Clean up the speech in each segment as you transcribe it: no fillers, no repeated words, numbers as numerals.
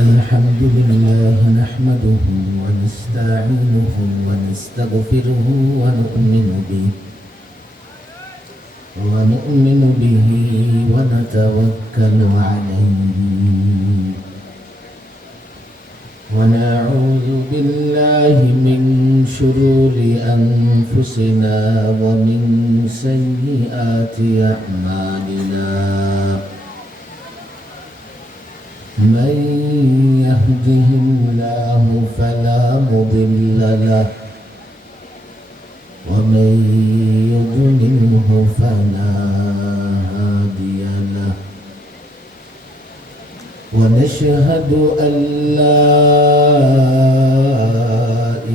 الحمد لله نحمده ونستعينه ونستغفره ونؤمن به ونتوكل عليه ونعوذ بالله من شرور أنفسنا ومن سيئات أعمالنا من يهده الله فلا مضل له ومن يضلله فلا هادي له ونشهد أن لا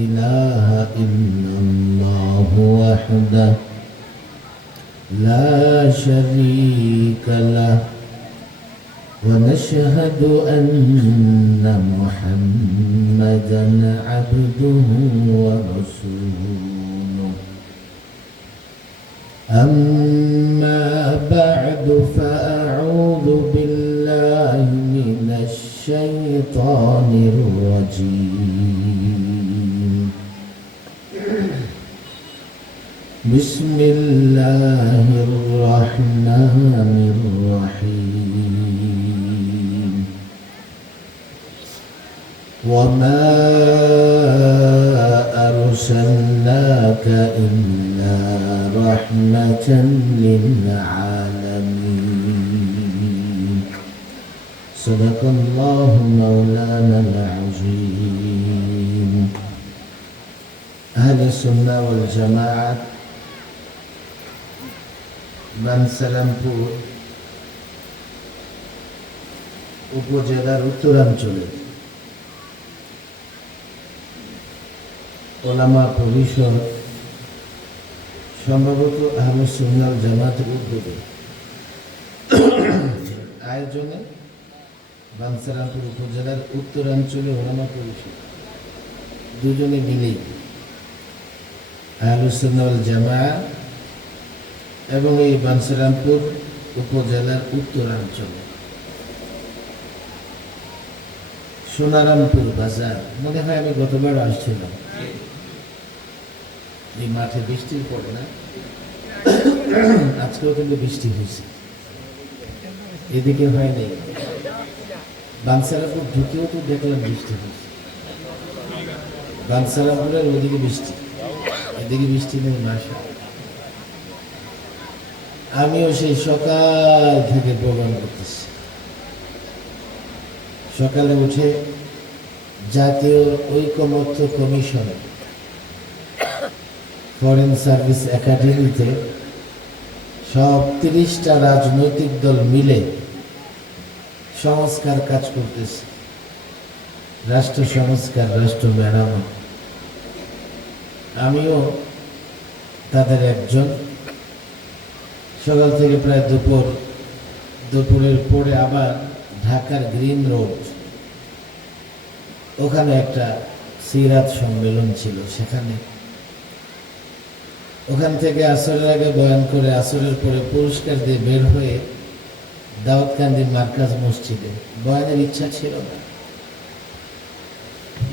إله إلا الله وحده لا شريك له ونشهد أن محمدا عبده ورسوله أما بعد فأعوذ بالله من الشيطان الرجيم بسم الله الرحمن الرحيم وما أرسلناك إلا رحمة للعالمين صدق الله مولانا العظيم أهل السنة والجماعة বানসারামপুর উপজেলার উত্তরাঞ্চলে ওলামা পরিষদ সম্ভবত আহলে সুন্নাহ ওয়াল জামাতের উদ্যোগে আয়োজনে বানসারামপুর উপজেলার উত্তরাঞ্চলে ওলামা পরিষদ দুজনে মিলেই আহলে সুন্নাহ ওয়াল জামাত এবং এই বানসারামপুর উপজেলার উত্তরাঞ্চলে সোনারামপুর বাজার, মনে হয় আমি গতবার আসছিলাম। এই মাঠে বৃষ্টির পরে না, আজকেও কিন্তু বৃষ্টি হয়েছে, এদিকে হয় নাই। বানসারামপুর ঢুকেও তো দেখলাম বৃষ্টি হয়েছে। বানসারামপুরের ওদিকে বৃষ্টি, এদিকে বৃষ্টি নেই। মাসা আমিও সেই সকাল থেকে প্রোগ্রাম করতেছি। সকালে উঠে জাতীয় ঐকমত্য কমিশন ফরেন সার্ভিস একাডেমিতে সব 30টা রাজনৈতিক দল মিলে সংস্কার কাজ করতেছে, রাষ্ট্র সংস্কার, রাষ্ট্র মেরামত। আমিও তাদের একজন। সকাল থেকে প্রায় দুপুরের পরে আবার ঢাকার গ্রিন রোড, ওখানে একটা সিরাত সম্মেলন ছিল। ওখান থেকে আসরের আগে বয়ান করে আসরের পরে পুরস্কার দিয়ে বের হয়ে দাউদকান্দি মার্কাজ মসজিদে বয়ানের ইচ্ছা ছিল না।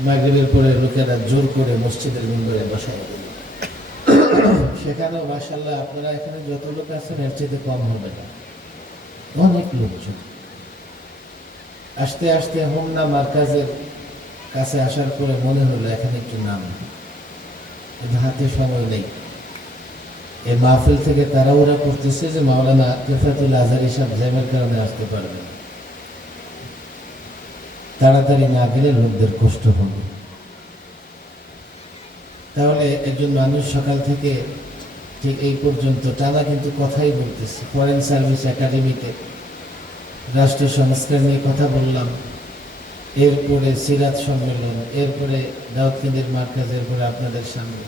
মাগরিবের পরে লোকেরা জোর করে মসজিদের মিম্বরে বসাই দিল। সেখানেও মাশাআল্লাহ আপনারা এখানে যত লোক আছেন এর চেয়ে কম হবে না, অনেক লোকজন। আস্তে আস্তে হোমনা মার্কাজের কাছে আসার পরে মনে হলো এখানে একটু নাম, হাতে সময় নেই। এই মাহফিল থেকে তাড়াহুড়া করতেছে যে মাওলানা রিফাতুল আজহারী সাহেব জ্যামের কারণে আসতে পারবে না, তাড়াতাড়ি না গেলে লোকদের কষ্ট হবে। তাহলে একজন মানুষ সকাল থেকে ঠিক এই পর্যন্ত টানা কিন্তু কথাই বলতেছে। ফরেন সার্ভিস একাডেমিতে রাষ্ট্র সংস্কার নিয়ে কথা বললাম, এরপরে সিরাত সম্মেলন, এরপরে দাউদকান্দির মার্কাজ, এরপরে আপনাদের সামনে।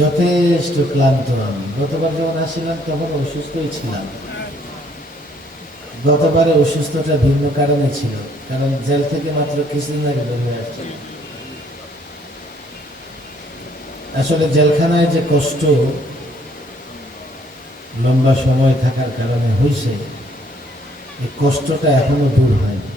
যথেষ্ট ক্লান্ত আমি। গতবার যখন আসছিলাম তখন অসুস্থই ছিলাম। গতবারে অসুস্থতা ভিন্ন কারণে ছিল, কারণ জেল থেকে মাত্র কিছুদিন আগে বের হয়ে আসছিল। আসলে জেলখানায় যে কষ্ট লম্বা সময় থাকার কারণে হয়েছে, এই কষ্টটা এখনো দূর হয়নি।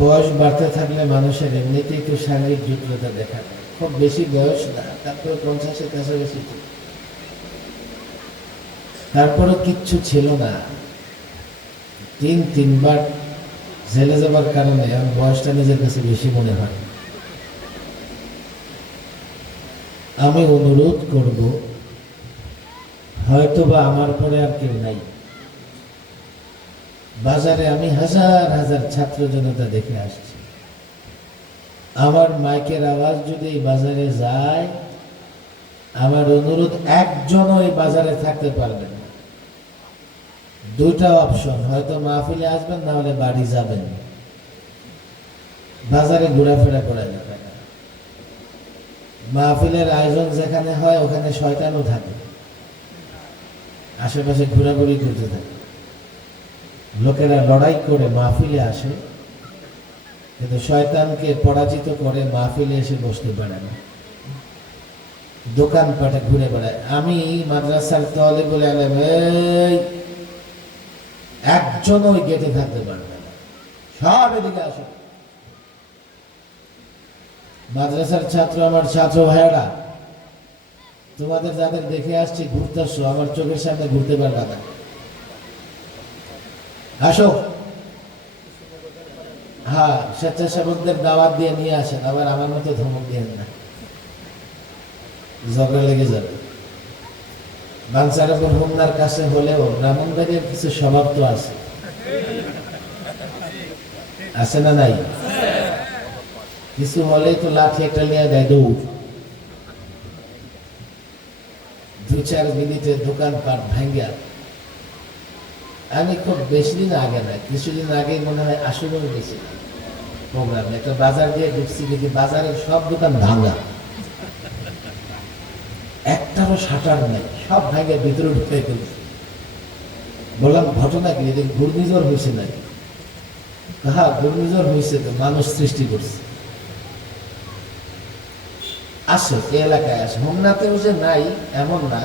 বয়স বাড়তে থাকলে মানুষের এমনিতেই তো শারীরিক জটিলতা দেখা দেয়। খুব বেশি বয়স না, তারপরে 50-এর কাছাকাছি। তারপরে কিচ্ছু ছিল না, তিনবার জেলে যাবার কারণে আমার বয়সটা নিজের কাছে বেশি মনে হয়। আমি অনুরোধ করব, হয়তোবা আমার পরে আর কেউ নাই, বাজারে আমি হাজার হাজার ছাত্র জনতা দেখে আসছি। আমার মাইকের আওয়াজ যদি এই বাজারে যায়, আমার অনুরোধ, একজনও এই বাজারে থাকতে পারবেন না। দুইটা অপশন, হয়তো মাহফিলে আসবেন, না হলে বাড়ি যাবেন। বাজারে ঘোরাফেরা করা যাবে না। মাহফিলের আয়োজন যেখানে হয় ওখানে শয়তানও থাকে, আশেপাশে ঘোরাঘুরি করতে থাকে। লোকেরা লড়াই করে মাহফিলে আসে, কিন্তু শয়তানকে পরাজিত করে মাহফিলে এসে বসতে পারে না, দোকানপাটে ঘুরে বেড়ায়। আমি মাদ্রাসার তালিবুল ইলম, একজন ওই গেটে থাকতে পারবে না, সব এদিকে আসো। মাদ্রাসার ছাত্র, আমার ছাত্র ভাইয়েরা, তোমাদের যাদের দেখে আসছি ঘুরতেছো, আমার চোখের সামনে ঘুরতে পারবে না, আসো। হ্যাঁ, স্বেচ্ছাসেবকদের দাওয়াত দিয়ে নিয়ে আসেন, আবার আমার মতো ধমক দিয়ে না, ঝগড়া লেগে যাবে। বাঞ্ছারাপুর হোমনার কাছে হলেও ব্রাহ্মণবাড়ির কিছু স্বভাব তো আছে, আছে না নাই? কিছু হলেই তো লাঠি একটা নিয়ে দেয়, দৌড়। 2-4 মিনিটে দোকানপাট ভাঙ্গা। আমি খুব বেশি দিন আগে না, কিছুদিন আগে মনে হয় আসলে গেছি প্রোগ্রামে, একটা বাজার দিয়ে ঢুকছি, দেখি বাজারের সব দোকান ভাঙা, একটারও শাটার নেই, সব ভাঙে ভিতরে ঢুকে ফেলছে। বললাম ঘটনা কি, এদের ঘূর্ণিঝড় হয়েছে নাকি? হ্যাঁ, ঘূর্ণিঝড় হয়েছে, তো মানুষ সৃষ্টি করছে। আসে এই এলাকায় আসে, হোমনাতেও যে নাই এমন না,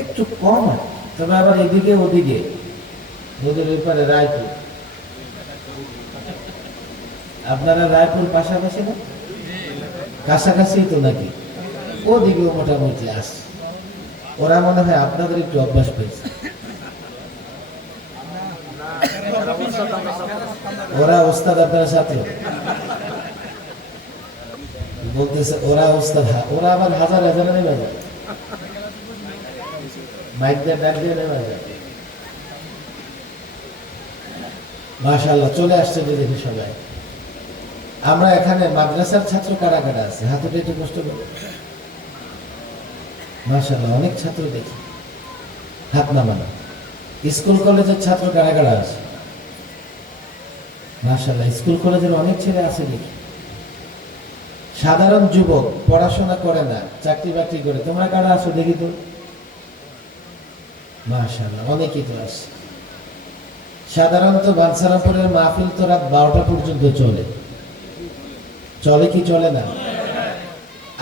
একটু কম হয়। তবে আবার এদিকে ওদিকে, নদীর ওই পারে রায়পুর, আপনারা রায়পুর পাশাপাশি না, কাছাকাছি তো নাকি? ওদিকেও মোটামুটি আসে। ওরা মনে হয় আপনাদের একটু অভ্যাস পেয়েছে, ওরা ওস্তাদ, আপনারা সাথে বলতেছে ওরা ওস্তাদ। ওরা আবার হাজার হাজার নেমে যায়, মাইক দিয়ে ডাক দিয়ে নেমে যায়। মাশাআল্লাহ, চলে আসছে যে দেখি সবাই। আমরা এখানে মাদ্রাসার ছাত্র কারা কারা আছে, হাতে একটু কষ্ট করে। মাশাআল্লাহ, অনেক ছাত্র দেখি, হাত নামানো। স্কুল কলেজের ছাত্র কারা কারা আছে? মাশাআল্লাহ, স্কুল কলেজের অনেক ছেলে আছে দেখি। সাধারণ যুবক, পড়াশোনা করে না, চাকরি বাকরি করে, তোমরা কারা আছো দেখি তো? মাশাআল্লাহ, অনেকেই তো আছে। সাধারণত বাঞ্ছারামপুরের মাহফিল তো রাত 12টা পর্যন্ত চলে, চলে কি চলে না?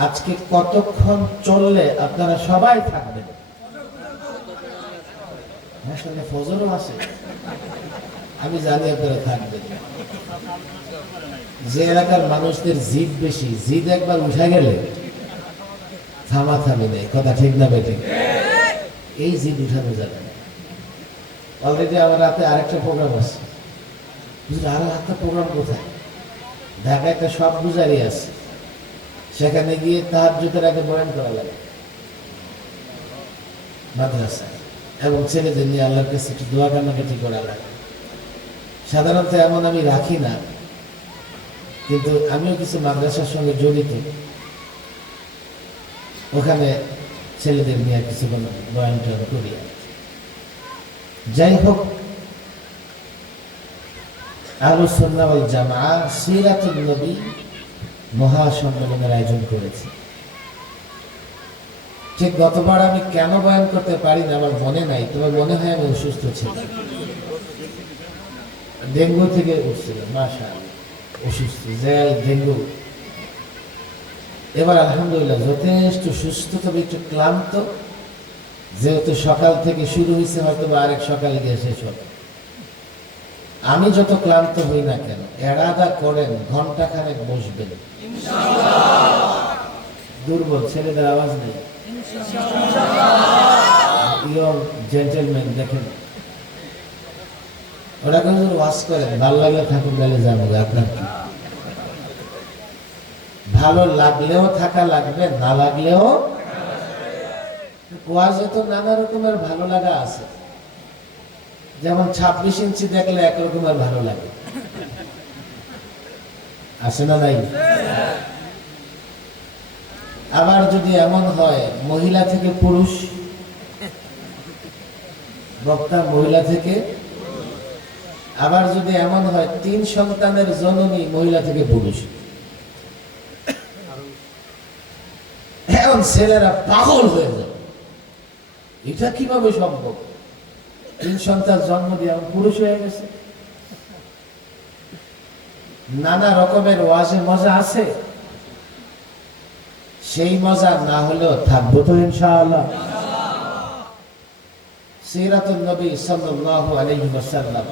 আজকে কতক্ষণ চললে আপনারা সবাই থাকবেন? মাশাআল্লাহ, ফজরও আছে, আমি জানি আপনারা থাকবেন। যে এলাকার মানুষদের জিদ বেশি, জিদ একবার উঠে গেলে থামি নেই, কথা ঠিক না বেঠিক? এই জিদ উঠানো যাবে না। অলরেডি আমার রাতে আরেকটা প্রোগ্রাম আছে, আরো একটা প্রোগ্রাম কোথায়? ঢাকা একটা সব গুজারি আছে, সেখানে গিয়ে তাহাজ্জুদের আগে বয়ান করা লাগে মাদ্রাসায়, এবং ছেলেদের নিয়ে আল্লাহর কাছে একটু দোয়া কান্নাকাটি করা লাগে। সাধারণত এমন আমি রাখি না, কিন্তু আমিও কিছু মাদ্রাসার সঙ্গে জড়িত, ওখানে ছেলেদের নিয়ে কিছু বয়ান টয়ান করি। যাই হোক, আহলুস সুন্নাহ ওয়াল জামাআহ সিরাতুন নবী মহাসম্মেলনের আয়োজন করেছে। ঠিক গতবার আমি কেন বয়ান করতে পারি না আমার মনে নাই, তবে মনে হয় আমি অসুস্থ ছিলাম, ডেঙ্গু থেকে উঠছিল। মাশাআল্লাহ, অসুস্থ, ডেঙ্গু। এবার আলহামদুলিল্লাহ যথেষ্ট সুস্থ, তবে একটু ক্লান্ত, যেহেতু সকাল থেকে শুরু হয়েছে, হয়তো বা আরেক সকালে গিয়ে শেষ হবে। আমি যত ক্লান্ত হই না কেন, এরাদা করেন ঘন্টা খানেক বসবেন। দুর্বল ছেলেদের আওয়াজ নেই। ইয়ং জেন্টেলম্যান দেখেন, ওরা কিন্তু ওয়াজ করেন, ভালো লাগলে থাকুন, গেলে যাবো, আপনার কি? ভালো লাগলেও থাকা লাগবে, না লাগলেও। ওয়াজে তো নানা রকমের ভালো লাগা আছে। যেমন 26 ইঞ্চি দেখলে একরকমের ভালো লাগে, আছে না নাই? আবার যদি এমন হয় মহিলা থেকে পুরুষ, বক্তা মহিলা থেকে, আবার যদি এমন হয় 3 সন্তানের জননী মহিলা থেকে পুরুষ, এখন ছেলেরা পাগল হয়ে যায়, এটা কিভাবে সম্ভব? 3 সন্তান জন্ম দিয়ে পুরুষ হয়ে গেছে। নানা রকমের ওয়াজে মজা আছে, সেই মজা না হলেও থাকবো তো ইনশাআল্লাহ। সিরাতুন নবী সাল্লাল্লাহু আলাইহি ওয়াসাল্লাম।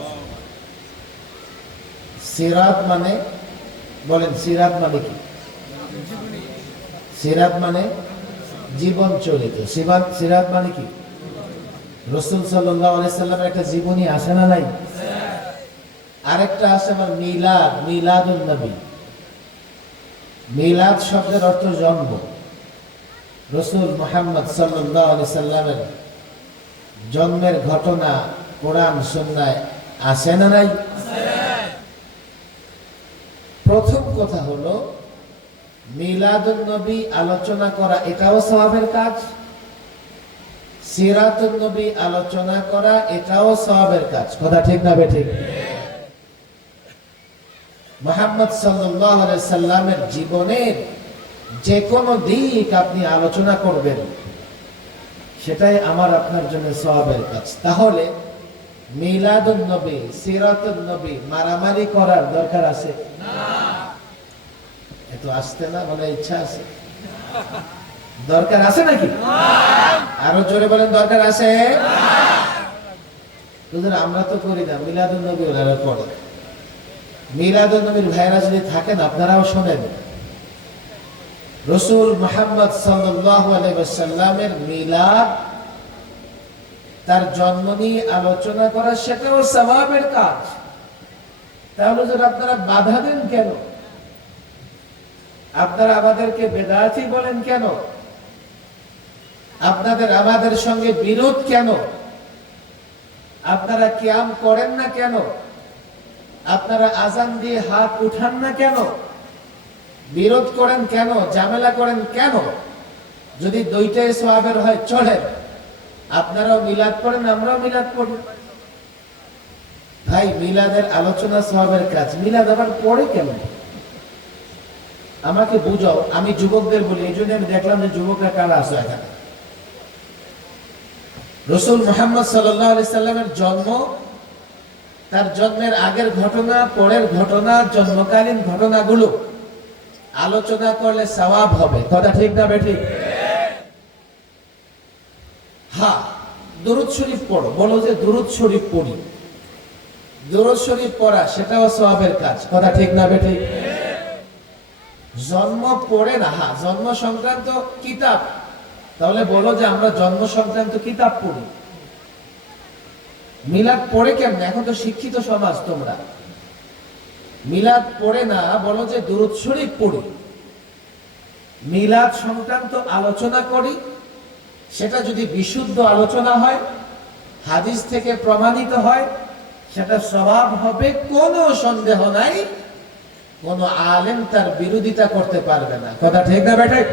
সিরাত মানে, বলেন সিরাত মানে কি? সিরাত মানে জীবন চরিত। সিরাত মানে কি? রাসূল সাল্লাল্লাহু আলাইহি সাল্লামের একটা জীবনী আছে না নাই? আরেকটা আছে আমার মিলাদ, মিলাদুন নবী। মিলাদ শব্দের অর্থ জন্ম। রাসূল মুহাম্মদ সাল্লাল্লাহু আলাইহি সাল্লামের জন্মের ঘটনা কোরআন সুন্নাহয় আছে না নাই? প্রথম কথা হলো মিলাদুন নবী আলোচনা করা, এটাও সওয়াবের কাজ। সিরাতুন নবী আলোচনা করা, এটাও সওয়াবের কাজ। কথা ঠিক না বেঠিক? মুহাম্মদ সাল্লাল্লাহু আলাইহি সাল্লামের জীবনের যে কোনো দিক আপনি আলোচনা করবেন, সেটাই আমার আপনার জন্য সওয়াবের কাজ। তাহলে মিলাদুন নবী, সিরাতুন নবী মারামারি করার দরকার আছে না? এত আসতে না বলে ইচ্ছা আছে? দরকার আছে নাকি? আরো জোরে বলেন, দরকার আছে? আমরা তো করি না। মিলাদুন নবী ওরা পড়ে। মিলাদুন নবীর ভাইরা যদি থাকেন আপনারাও শোনেন। রাসূল মুহাম্মদ সাল্লাল্লাহু আলাইহি ওয়াসাল্লামের মিলাদ, তার জন্ম নিয়ে আলোচনা করা, সেটাও সওয়াবের কাজ। তাহলে যদি আপনারা বাধা দেন কেন? আপনারা আমাদেরকে বেদাতি বলেন কেন? আপনাদের আমাদের সঙ্গে বিরোধ কেন? আপনারা কিয়াম করেন না কেন? আপনারা আজান দিয়ে হাত উঠান না কেন? বিরোধ করেন কেন? ঝামেলা করেন কেন? যদি দুইটাই সওয়াবের হয় চলেন, আপনারাও মিলাদ পড়েন, আমরাও মিলাদ পড়ি। ভাই, মিলাদের আলোচনা সওয়াবের কাজ। মিলাদ আবার পড়ে কেন? আমাকে বুঝাও। আমি যুবকদের বলি, এই জন্য আমি দেখলাম যে যুবকরা কারা আসো এখানে। রাসূল মুহাম্মদ সাল্লাল্লাহু আলাইহি সাল্লামের জন্ম, তার জন্মের আগের ঘটনা, পরের ঘটনা, জন্মকালীন ঘটনাগুলো আলোচনা করলে সওয়াব হবে। কথা ঠিক না বেঠিক? হ্যাঁ, দুরূদ শরীফ পড়ো, বলো যে দুরূদ শরীফ পড়ি। দুরূদ শরীফ পড়া, সেটাও সওয়াবের কাজ। কথা ঠিক না বেঠিক? জন্ম পড়ে না, হ্যাঁ, জন্ম সংক্রান্ত কিতাব, তাহলে বলো যে আমরা জন্ম সংক্রান্ত কিতাব পড়ি। মিলাদ পড়ে কেমন? এখন তো শিক্ষিত সমাজ তোমরা। মিলাদ পড়ে না, বলো যে দুরূদ শরীফ পড়ি। মিলাদ সংক্রান্ত আলোচনা করি, সেটা যদি বিশুদ্ধ আলোচনা হয়, হাদিস থেকে প্রমাণিত হয়, সেটা সওয়াব হবে, কোনো সন্দেহ নাই। কোন আলেম তার বিরোধিতা করতে পারবে না। কথা ঠিক না বেঠিক?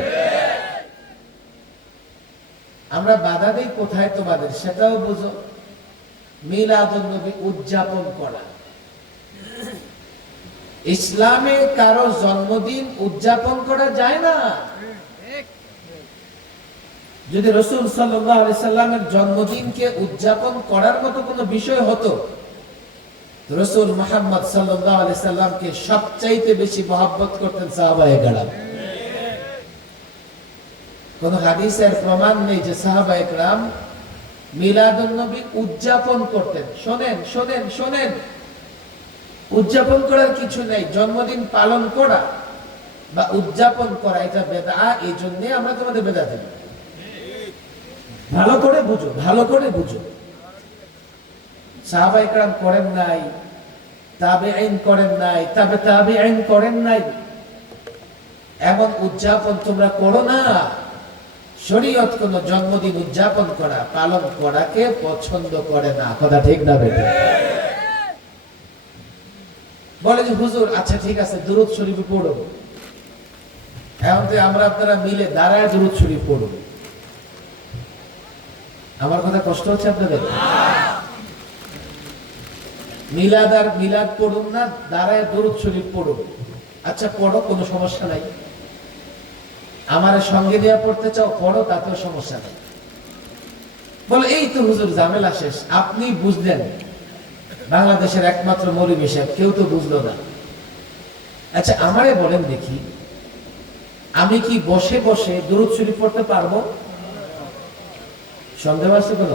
আমরা বাধা দেই কোথায় তোমাদের, সেটাও বুঝো। মিলাদুন নবী উদযাপন করা, ইসলামে কারো জন্মদিন উদযাপন করা যায় না। যদি রাসূল সাল্লাল্লাহু আলাইহি সাল্লামের জন্মদিনকে উদযাপন করার মতো কোনো বিষয় হতো, রাসূল মুহাম্মদ সাল্লাল্লাহু আলাইহি সাল্লামকে সবচাইতে বেশি মহব্বত করতেন সাহাবায়ে কেরাম। কোন হাদিসের প্রমাণ নেই যে সাহাবায়ে কেরাম মিলাদুন নবী উদযাপন করতেন। শোনেন শোনেন শোনেন, উদযাপন করার কিছু নাই, জন্মদিন পালন করা বা উদযাপন করা এটা বেদআ, এই জন্য আমরা তোমাদের বেদা দেব। ভালো করে বুঝো, ভালো করে বুঝো। সাহাবায়ে কেরাম করেন নাই, তাবেঈন করেন নাই, তাবেঈন করেন নাই, এমন উদযাপন তোমরা করো না। শরীয়ত কোন জন্মদিন উদযাপন করা, পালন করাকে পছন্দ করে না। কথা ঠিক না বেটা? বলে যে হুজুর আচ্ছা ঠিক আছে দুরূদ শরীফ পড়ো, এখন তো আমরা আপনারা মিলে দাঁড়ায় দুরূদ শরীফ পড়ো। আমার কথা কষ্ট হচ্ছে আপনাদের? মিলাদ আর মিলাদ পড়ুন না, দাঁড়ায় দুরূদ শরীফ পড়ুন। আচ্ছা পড়ো, কোনো সমস্যা নাই। আমার সঙ্গে দেয়া পড়তে চাও পড়ো, তাতেও সমস্যা নেই। বলে এই তো হুজুর ঝামেলা শেষ। আপনি বুঝলেন, বাংলাদেশের একমাত্র মৌলভী সাহেব, কেউ তো বুঝলো না। আচ্ছা আমারে বলেন দেখি, আমি কি বসে বসে দুরূদ শরীফ পড়তে পারবো? সন্দেহ আছে কোন?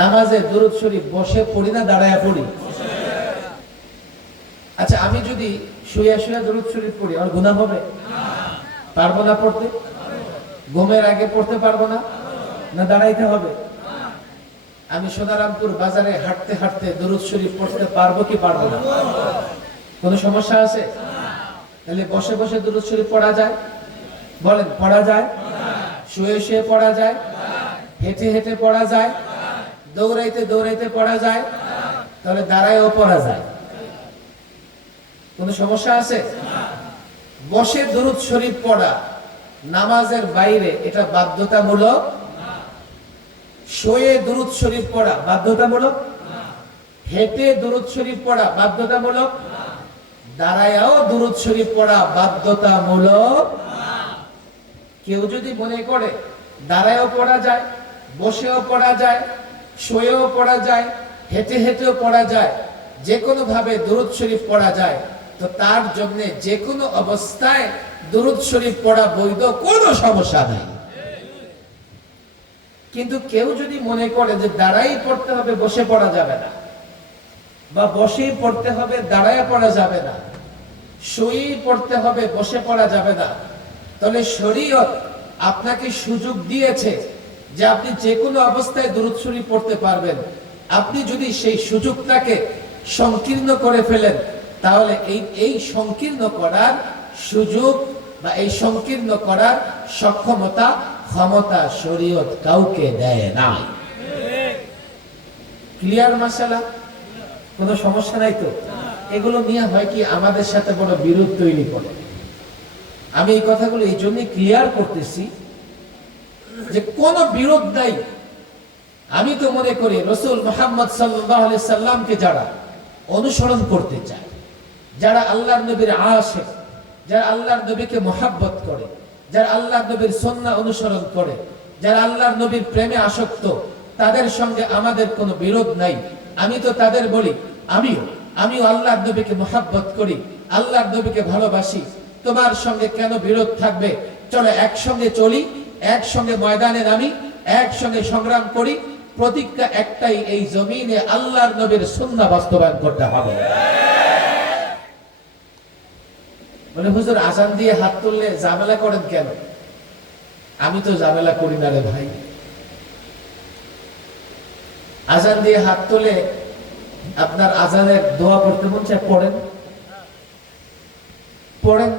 নামাজে দুরূদ শরীফ বসে পড়ি না দাঁড়ায়া পড়ি? আচ্ছা আমি যদি শুয়ে শুয়ে দুরূদ শরীফ পড়ি, আমার গুনাহ হবে? পারবো না পড়তে? ঘুমের আগে পড়তে পারবো না? না দাঁড়াইতে হবে? আমি সোনারামপুর বাজারে হাঁটতে হাঁটতে দুরূদ শরীফ পড়তে পারবো কি পারবো না? কোনো সমস্যা আছে? তাহলে বসে বসে দুরূদ শরীফ পড়া যায়? বলেন পড়া যায়? শুয়ে শুয়ে পড়া যায়? হেঁটে হেঁটে পড়া যায়? দৌড়াইতে দৌড়াইতে পড়া যায়? তাহলে দাঁড়ায়ও পড়া যায়। কোনো সমস্যা আছে? বসে দুরূদ শরীফ পড়া নামাজের বাইরে, এটা বাধ্যতামূলক। শুয়ে দুরূদ শরীফ পড়া বাধ্যতামূলক। হেঁটে দুরূদ শরীফ পড়া বাধ্যতামূলক। দাঁড়ায়াও দুরূদ শরীফ পড়া বাধ্যতামূলক। কেউ যদি মনে করে দাঁড়ায়ও পড়া যায়, বসেও পড়া যায়, শুয়েও পড়া যায়, হেঁটে হেঁটেও পড়া যায়, যে কোনো ভাবে দুরূদ শরীফ পড়া যায়, তো তার জন্য যে কোনো অবস্থায় দুরূদ শরীফ পড়া বৈধ, কোনো সমস্যা নাই। কিন্তু কেউ যদি মনে করে যে দাঁড়াই পড়তে হবে, বসে পড়া যাবে না, বা বসেই পড়তে হবে দাঁড়ায় পড়া যাবে না, শুয়েই পড়তে হবে বসে পড়া যাবে না, তাহলে শরীয়ত আপনাকে সুযোগ দিয়েছে যে আপনি যে কোনো অবস্থায় দুরূদ শরীফ পড়তে পারবেন। আপনি যদি সেই সুযোগটাকে সংকীর্ণ করে ফেলেন, তাহলে এই সংকীর্ণ করার সুযোগ বা এই সংকীর্ণ করার সক্ষমতা, ক্ষমতা শরীয়ত কাউকে দেয় না। ক্লিয়ার মাসালা? কোনো সমস্যা নাই তো? এগুলো নিয়ে হয় কি আমাদের সাথে বড় বিরোধ তৈরি করে। আমি এই কথাগুলো এই জন্যই ক্লিয়ার করতেছি যে কোনো বিরোধ নাই। আমি তো মনে করি রাসূল মুহাম্মদ সাল্লাল্লাহু আলাইহি সাল্লামকে যারা অনুসরণ করতে চায়, যারা আল্লাহর নবীর আশিক, যারা আল্লাহর নবীকে মহব্বত করে, যারা আল্লাহর নবীর সুন্নাহ অনুসরণ করে, যারা আল্লাহর নবীর প্রেমে আসক্ত, তাদের সঙ্গে আমাদের কোনো বিরোধ নাই। আমি তো তাদের বলি, আমিও আল্লাহর নবীকে মহব্বত করি, আল্লাহর নবীকে ভালোবাসি, তোমার সঙ্গে কেন বিরোধ থাকবে? চলো একসঙ্গে চলি, একসঙ্গে ময়দানে নামি, একসঙ্গে সংগ্রাম করি। প্রতিজ্ঞা একটাই, এই জমিনে আল্লাহর নবীর সুন্নাহ বাস্তবায়ন করতে হবে। বলে হুজুর আজান দিয়ে হাত তুললে ঝামেলা করেন কেন? আমি তো ঝামেলা করি না রে ভাই। আজান দিয়ে হাত তুলে আপনার আজানের দোয়া পড়তে মন চায়, পড়েন, পড়েন,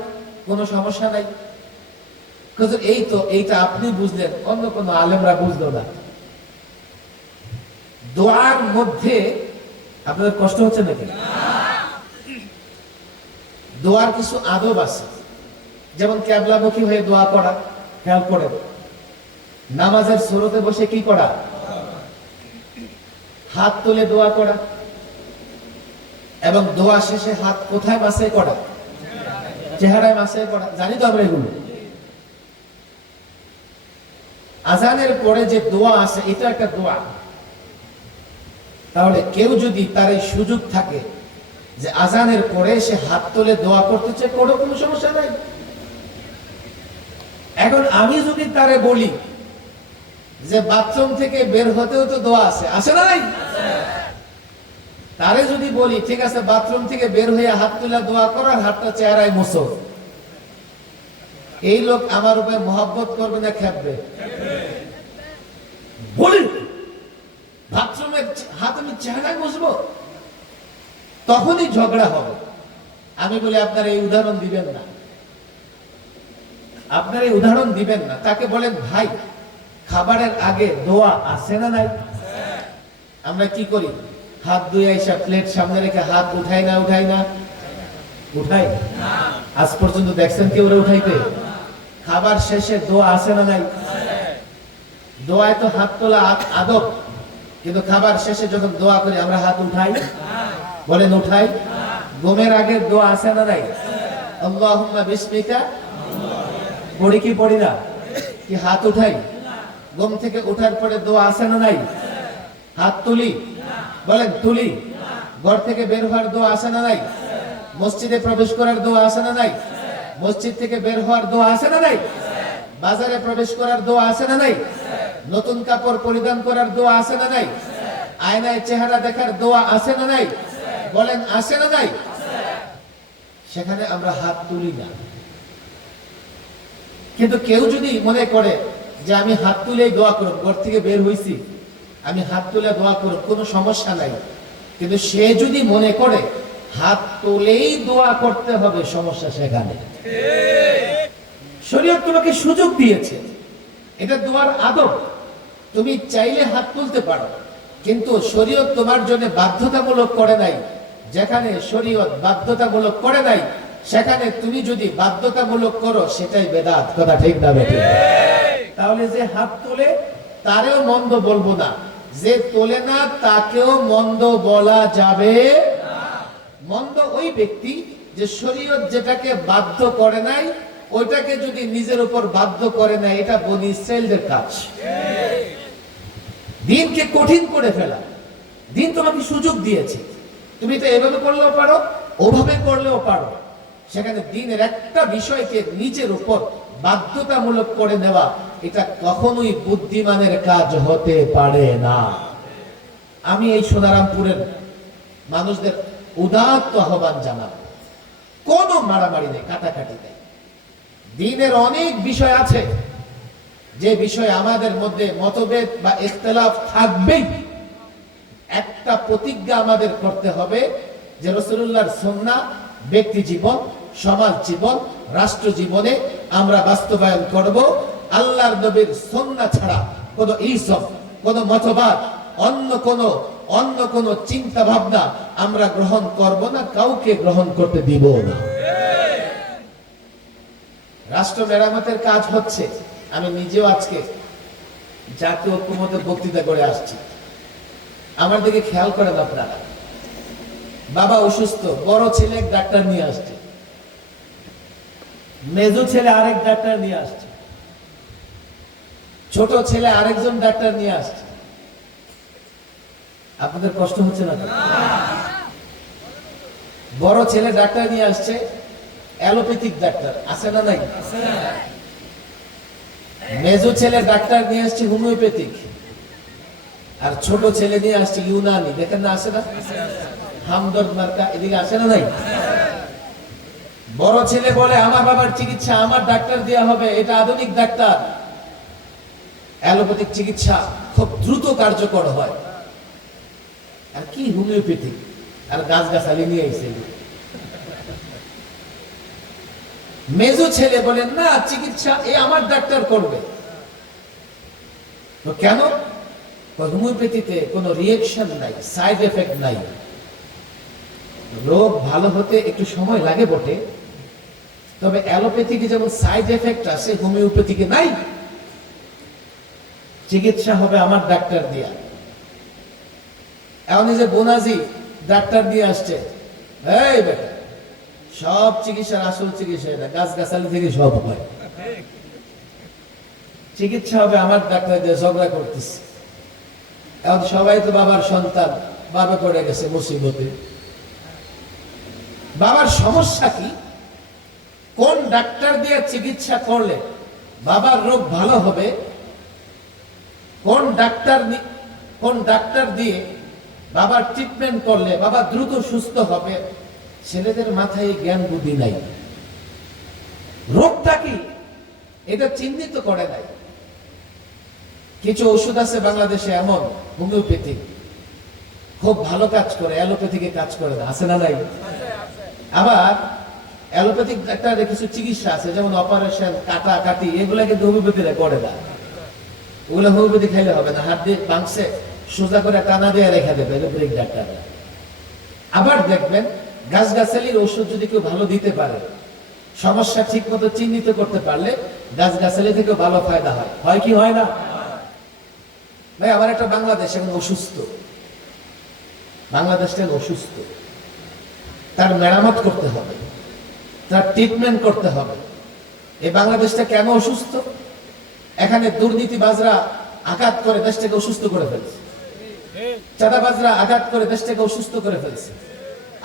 কোনো সমস্যা নাই। এইটা আপনি বুঝলেন, অন্য কোন আলেমরা বুঝলো না। দোয়ার মধ্যে আপনাদের কষ্ট হচ্ছে নাকি? দোয়ার কিছু আদব আছে, যেমন কিবলামুখী হয়ে দোয়া করা, খেয়াল করেন। নামাজের সুরতে বসে কি করা? হাত তুলে দোয়া করা, এবং দোয়া শেষে হাত কোথায় মাসে করা? চেহারায় মাসে করা। জানি তো আমরা এগুলো। আজানের পরে যে দোয়া আছে, এটা একটা দোয়া। তাহলে কেউ যদি তার এই সুযোগ থাকে যে আজানের পরে সে হাত তুলে দোয়া করতে চায়, কোনো সমস্যা নাই। এখন আমি যদি তারে বলি যে বাথরুম থেকে বের হতেও তো দোয়া আছে, আছে না নাই? তারে যদি বলি ঠিক আছে বাথরুম থেকে বের হয়ে হাত তুলে দোয়া করার হাতটা চেহারায় মোছো, এই লোক আমার উপরে মহব্বত করবে না খেপবে? বলি বাথরুমের হাত আমি চেহারায় মুছবো, তখনই ঝগড়া হবে। আমি বলি আপনার এই উদাহরণ দিবেন না, আপনার এই উদাহরণ দিবেন না। তাকে বলেন ভাই খাবারের আগে দোয়া আছে না নাই? আমরা কি করি? হাত ধুয়ে এসে প্লেট সামনে রেখে হাত উঠাই না উঠাই না? উঠাই। আজ পর্যন্ত দেখছেন কেউ উঠাইতে? খাবার শেষে দোয়া আছে না নাই? দোয়ায় তো হাত তোলা আদব, কিন্তু খাবার শেষে যখন দোয়া করি আমরা হাত উঠাই? বলেন উঠাই। ঘুমের আগে দোয়া আছে না নাই? আল্লাহুম্মা বিসমিকা পড়ি কি পড়ি না? কি হাত উঠাই? ঘুম থেকে ওঠার পরে দোয়া আছে না নাই? হাত তুলি? বলেন তুলি। ঘর থেকে বের হওয়ার দোয়া আছে না নাই? মসজিদে প্রবেশ করার দোয়া আছে না নাই? মসজিদ থেকে বের হওয়ার দোয়া আছে না নাই? বাজারে প্রবেশ করার দোয়া আছে না নাই? নতুন কাপড় পরিধান করার দোয়া আছে না নাই? আয়নায় চেহারা দেখার দোয়া আছে না নাই? বলেন আছে না নাই? সেখানে আমরা হাত তুলি না। কিন্তু কেউ যদি মনে করে যে আমি হাত তুলেই দোয়া করব, ঘর থেকে বের হইছি আমি হাত তুলে দোয়া করব, কোনো সমস্যা নাই। কিন্তু সে যদি মনে করে হাত তুলেই দোয়া করতে হবে, সমস্যা সেখানে। শরীয়ত তোমাকে সুযোগ দিয়েছে, এটা দোয়ার আদব। তুমি চাইলে হাত তুলতে পারো, কিন্তু শরীয়ত তোমার জন্য বাধ্যতামূলক করে নাই। যেখানে শরীয়ত বাধ্যতামূলক করে নাই সেখানে তুমি যদি বাধ্যতামূলক করো সেটাই বেদাত। কথা ঠিক না বেঠিক? তাহলে যে হাত তোলে তারেও মন্দ বলবো না, যে তোলে না তাকেও মন্দ বলা যাবে না। মন্দ ওই ব্যক্তি যে শরীয়ত যেটাকে বাধ্য করে নাই ওইটাকে যদি নিজের উপর বাধ্য করে নাই, এটা বনি ইসরাইলদের কাজ। দিনকে কঠিন করে ফেলা। দিন তোমাকে সুযোগ দিয়েছে, তুমি তো এভাবে করলেও পারো, ওভাবে করলেও পারো। সেখানে দিনের একটা বিষয়কে নিজের উপর বাধ্যতামূলক করে নেওয়া, এটা কখনোই বুদ্ধিমানের কাজ হতে পারে না। আমি এই সোনারামপুরের মানুষদের উদাত্ত আহ্বান জানাবো, কোনো মারামারি নেই, কাটাকাটি নেই। দিনের অনেক বিষয় আছে যে বিষয়ে আমাদের মধ্যে মতভেদ বা ইখতিলাফ থাকবেই। একটা প্রতিজ্ঞা আমাদের করতে হবে যে রাসূলুল্লাহর সুন্নাহ ব্যক্তি জীবন, সমাজ জীবন, রাষ্ট্র জীবনে আমরা বাস্তবায়ন করব। আল্লাহর নবীর সুন্নাহ ছাড়া কোনো ইসম, কোনো মতবাদ, অন্য কোন চিন্তা ভাবনা আমরা গ্রহণ করব না, কাউকে গ্রহণ করতে দিব না। রাষ্ট্র মেরামতের কাজ হচ্ছে। আমি নিজেও আজকে জাতীয় ঐক্যমত্যে বক্তৃতা করে আসছি। আমার দিকে খেয়াল করেন আপনারা, বাবা অসুস্থ, বড় ছেলে এক ডাক্তার নিয়ে আসছে, মেজো ছেলে আরেক ডাক্তার নিয়ে আসছে, ছোট ছেলে আরেকজন ডাক্তার নিয়ে আসছে। আপনাদের কষ্ট হচ্ছে না? বড় ছেলে ডাক্তার নিয়ে আসছে, অ্যালোপ্যাথিক ডাক্তার আছে না নাই? মেজো ছেলে ডাক্তার নিয়ে আসছে হোমিওপ্যাথিক, আর ছোট ছেলে নিয়ে আসছে ইউনানি। দেখেন না, আসে না? হামদর্দ মার্কা এদিকে আসে না নাই? বড় ছেলে বলে আমার বাবার চিকিৎসা আমার ডাক্তার দেয়া হবে, এটা আধুনিক ডাক্তার। অ্যালোপ্যাথিক চিকিৎসা খুব দ্রুত কার্যকর হয়, আর কি হোমিওপ্যাথিক আর গাছগাছালি নিয়ে এসে। মেজো ছেলে বলেন না, চিকিৎসা এ আমার ডাক্তার করবে। তো কেন? হোমিওপ্যাথিতে কোনো রিঅ্যাকশন নাই, সাইড এফেক্ট নাই। রোগ ভালো হতে একটু সময় লাগে বটে, তবে অ্যালোপ্যাথিকে যেমন সাইড এফেক্ট আছে হোমিওপ্যাথিকে নাই। চিকিৎসা হবে আমার ডাক্তার দিয়া। এখন যে বোনাজি ডাক্তার দিয়ে আসছে, এই বেটা সব চিকিৎসার আসল চিকিৎসা এটা, গাছগাছালি থেকে সব হয়। চিকিৎসা হবে আমার ডাক্তার দিয়ে, ঝগড়া করতেছে। এখন সবাই তো বাবার সন্তান, বাবা পড়ে গেছে মুসিবতে। বাবার সমস্যা কি? কোন ডাক্তার দিয়ে চিকিৎসা করলে বাবার রোগ ভালো হবে, কোন ডাক্তার দিয়ে বাবার ট্রিটমেন্ট করলে বাবা দ্রুত সুস্থ হবে, ছেলেদের মাথায় জ্ঞান বুদ্ধি নাই, রোগটা কি এটা চিহ্নিত করে নাই। কিছু ওষুধ আছে বাংলাদেশে এমন হোমিওপ্যাথিক, খুব ভালো কাজ করে, অ্যালোপ্যাথিকে কাজ করে না, আছে না নাই? আবার অ্যালোপ্যাথিক একটা কিছু চিকিৎসা আছে, যেমন অপারেশন, কাটা কাটি, এগুলা কিন্তু হোমিওপ্যাথিরা করে না। ওগুলো হোমিওপ্যাথি খাইলে হবে না, হাত দিয়ে ভাঙছে সোজা করে টানা দিয়ে রেখে দেবে এলোপ্যাথিক ডাক্তাররা। আবার দেখবেন গাছগাছালির ওষুধ যদি কেউ ভালো দিতে পারে, সমস্যা ঠিক মতো চিহ্নিত করতে পারলে গাছগাছালি থেকে ভালো ফায়দা হয়। হয় কি হয় না? ভাই আমার একটা বাংলাদেশ এখন অসুস্থ, বাংলাদেশটা অসুস্থ, তার মেরামত করতে হবে, তার ট্রিটমেন্ট করতে হবে। এই বাংলাদেশটা কেন অসুস্থ? এখানে দুর্নীতিবাজরা আঘাত করে দেশটাকে অসুস্থ করে ফেলছে, চাঁদাবাজরা আঘাত করে দেশটাকে অসুস্থ করে ফেলছে,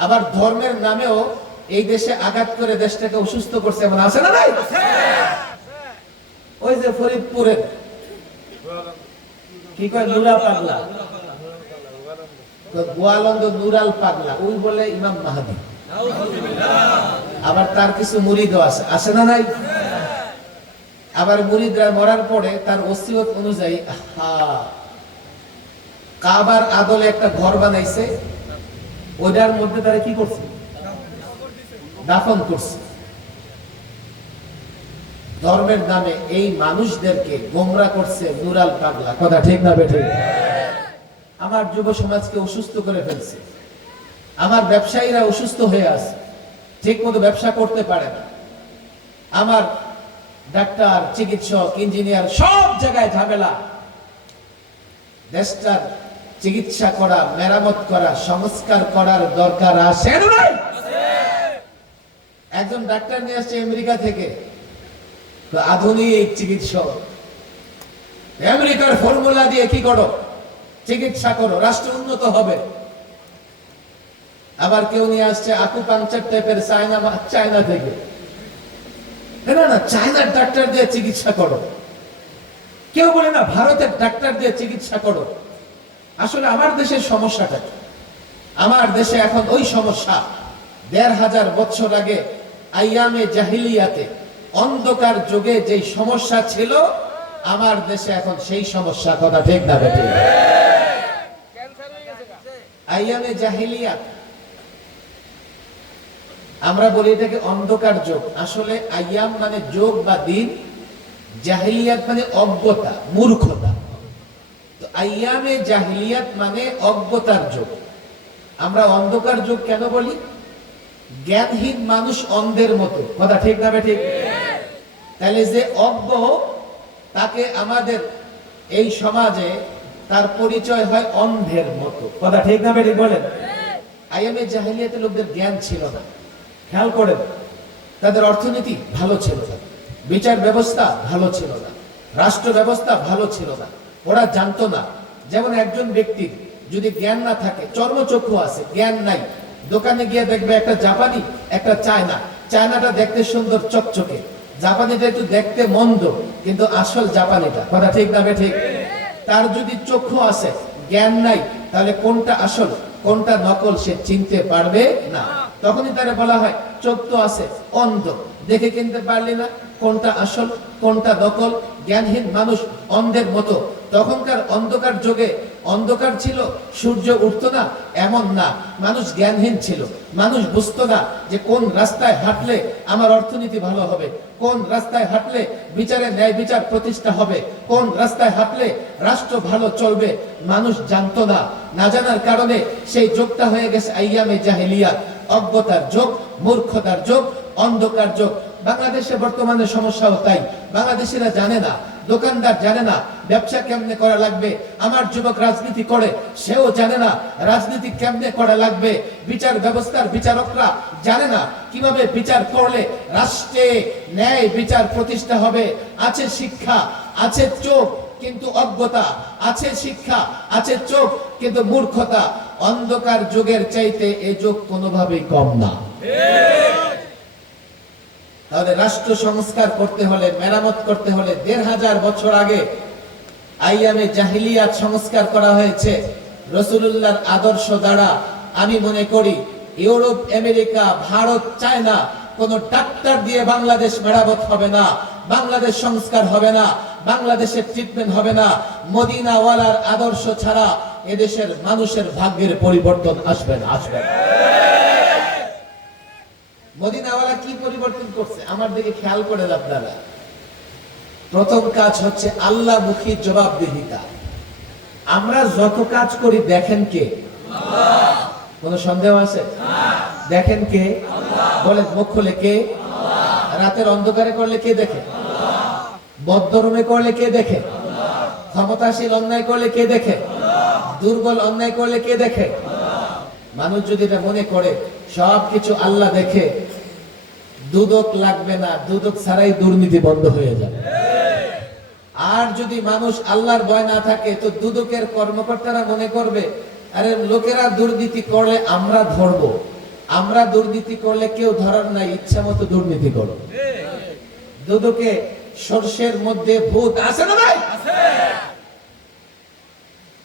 আবার ধর্মের নামেও এই দেশে আঘাত করে দেশটাকে অসুস্থ করছে, এমন আছে না নাই? ওই যে ফরিদপুরের কি কয় নুরা পাগলা, গোয়ালন্দ নুরাল পাগলা, ওই বলে ইমাম মাহাদি, আবার তার কিছু মুরিদও আছে, আছে না নাই? আবার মুরিদরা মরার পরে তার ওসিয়ত অনুযায়ী কাবার আদলে একটা ঘর বানাইছে, ওটার মধ্যে তারা কি করছে? দাফন করছে। ধর্মের নামে এই মানুষদেরকে গোমরা করছে নুরাল পাগলা, কথা ঠিক না বেঠিক? আমার যুব সমাজকে অসুস্থ করে ফেলছে, আমার ব্যবসায়ীরা অসুস্থ হয়ে আছে, ঠিক মতো ব্যবসা করতে পারে না, আমার ডাক্তার, চিকিৎসক, ইঞ্জিনিয়ার সব জায়গায় ঝামেলা। দেশটার চিকিৎসা করা, মেরামত করা, সংস্কার করার দরকার আছে না? একজন ডাক্তার নিয়ে আসছে আমেরিকা থেকে, আধুনিক চিকিৎসক, আমেরিকার ফর্মুলা দিয়ে কি করো? চিকিৎসা করো, রাষ্ট্র উন্নত হবে। আবার কেউ নিয়ে আসছে আকুপাংচার টাইপের চায়না থেকে, না চায়নার ডাক্তার দিয়ে চিকিৎসা করো। কেউ বলে না ভারতের ডাক্তার দিয়ে চিকিৎসা করো। আসলে আমার দেশের সমস্যাটা, আমার দেশে এখন ওই সমস্যা ১৫০০ বছর আগে আইয়ামে জাহিলিয়াতে অন্ধকার যুগে যেই সমস্যা ছিল, আমার দেশে এখন সেই সমস্যা, কথা ঠিক না বেঠি? আইয়ামে জাহিলিয়াত আমরা বলি এটাকে অন্ধকার যুগ। আসলে আইয়াম মানে যোগ বা দিন, জাহিলিয়াত মানে অজ্ঞতা, মূর্খতা। তো আইয়ামে জাহিলিয়াত মানে অজ্ঞতার যুগ। আমরা অন্ধকার যুগ কেন বলি? জ্ঞানহীন মানুষ অন্ধের মতো, কথা ঠিক না বেঠিক? তাহলে যে অজ্ঞ, তাকে আমাদের এই সমাজে তার পরিচয় হয় অন্ধের মতো, কথা ঠিক না বেঠিক বলেন? আইয়ামে জাহিলিয়াতে লোকদের জ্ঞান ছিল না, খেয়াল করেন, তাদের অর্থনীতি ভালো ছিল না, বিচার ব্যবস্থা ভালো ছিল না, রাষ্ট্র ব্যবস্থা ভালো ছিল না, ওরা জানতো না। যেমন একজন ব্যক্তির যদি জ্ঞান না থাকে, চর্মচক্ষু আছে, জ্ঞান নাই, দোকানে গিয়ে দেখবে একটা জাপানি, একটা চায়না, চায়নাটা দেখতে সুন্দর চকচকে, জাপানিটা একটু দেখতে মন্দ, কিন্তু আসল জাপানিটা, কথা ঠিক না বেঠিক? তার যদি চক্ষু আছে, জ্ঞান নাই, তাহলে কোনটা আসল কোনটা নকল সে চিনতে পারবে না। তখনই তারা বলা হয় চোখ তো আছে, অন্ধ, দেখে কিনতে পারলি না কোনটা আসল কোনটা নকল। জ্ঞানহীন মানুষ অন্ধের মতো। তখনকার অন্ধকার যুগে অন্ধকার ছিল, সূর্য উঠতো না এমন না, মানুষ জ্ঞানহীন ছিল, মানুষ বুঝতো না যে কোন রাস্তায় হাঁটলে আমার অর্থনীতি ভালো হবে, কোন রাস্তায় হাঁটলে বিচারে ন্যায় বিচার প্রতিষ্ঠা হবে, কোন রাস্তায় হাঁটলে রাষ্ট্র ভালো চলবে, মানুষ জানতো না। না জানার কারণে সেই যুগটা হয়ে গেছে আইয়ামে জাহেলিয়াত, অজ্ঞতার যুগ, মূর্খতার যুগ, অন্ধকার যুগ। বাংলাদেশে বর্তমানে সমস্যাও তাই, বাংলাদেশিরা জানে না, দোকানদার জানে না ব্যবসা কেমনে করা লাগবে, আমার যুবক রাজনীতি করে সেও জানে না রাজনীতি কেমনে করা লাগবে, বিচার ব্যবস্থার বিচারকরা জানে না কিভাবে বিচার করলে রাষ্ট্রে ন্যায় বিচার প্রতিষ্ঠা হবে। আছে শিক্ষা, আছে চোখ, কিন্তু অজ্ঞতা, আছে শিক্ষা, আছে চোখ, কিন্তু মূর্খতা। অন্ধকার যুগের চাইতে এই যুগ কোনোভাবেই কম না। তাহলে রাষ্ট্র সংস্কার করতে হলে, মেরামত করতে হলে ১৫০০ বছর আগে আইয়ামে জাহিলিয়াত সংস্কার করা হয়েছে। রাসূলুল্লাহর আদর্শ দ্বারা আমি মনে করি ইউরোপ, আমেরিকা, ভারত, চায়না কোন ডাক্তার দিয়ে বাংলাদেশ মেরামত হবে না, বাংলাদেশ সংস্কার হবে না, বাংলাদেশের ট্রিটমেন্ট হবে না। মদিনাওয়ালার আদর্শ ছাড়া এদেশের মানুষের ভাগ্যের পরিবর্তন আসবে না। মদিনাওয়ালা কি পরিবর্তন করছে আমার দিকে খেয়াল করেন আপনারা। প্রথম কাজ হচ্ছে আল্লাহমুখী জবাবদিহিতা। আমরা যত কাজ করি দেখেন কে? আল্লাহ। কোনো সন্দেহ আছে? দেখেন কে? বলেন মুখ খুলে কে? রাতের অন্ধকারে করলে কে দেখে? বদ্ধরুমে করলে কে দেখে? ক্ষমতাশীল অন্যায় করলে কে দেখে? দুর্বল অন্যায় করলে কে দেখে? মানুষ যদি এটা মনে করে সবকিছু আল্লাহ দেখে, দুদক লাগবে না, দুদক ছাড়াই দুর্নীতি বন্ধ হয়ে যাবে। আর যদি মানুষ আল্লাহর ভয় না থাকে তো দুদকের কর্মকর্তারা মনে করবে আরে লোকেরা দুর্নীতি করলে আমরা ধরবো, আমরা দুর্নীতি করলে কেউ ধরার নাই, ইচ্ছা মতো দুর্নীতি করো। দুদকে সর্ষের মধ্যে ভূত আছে না ভাই?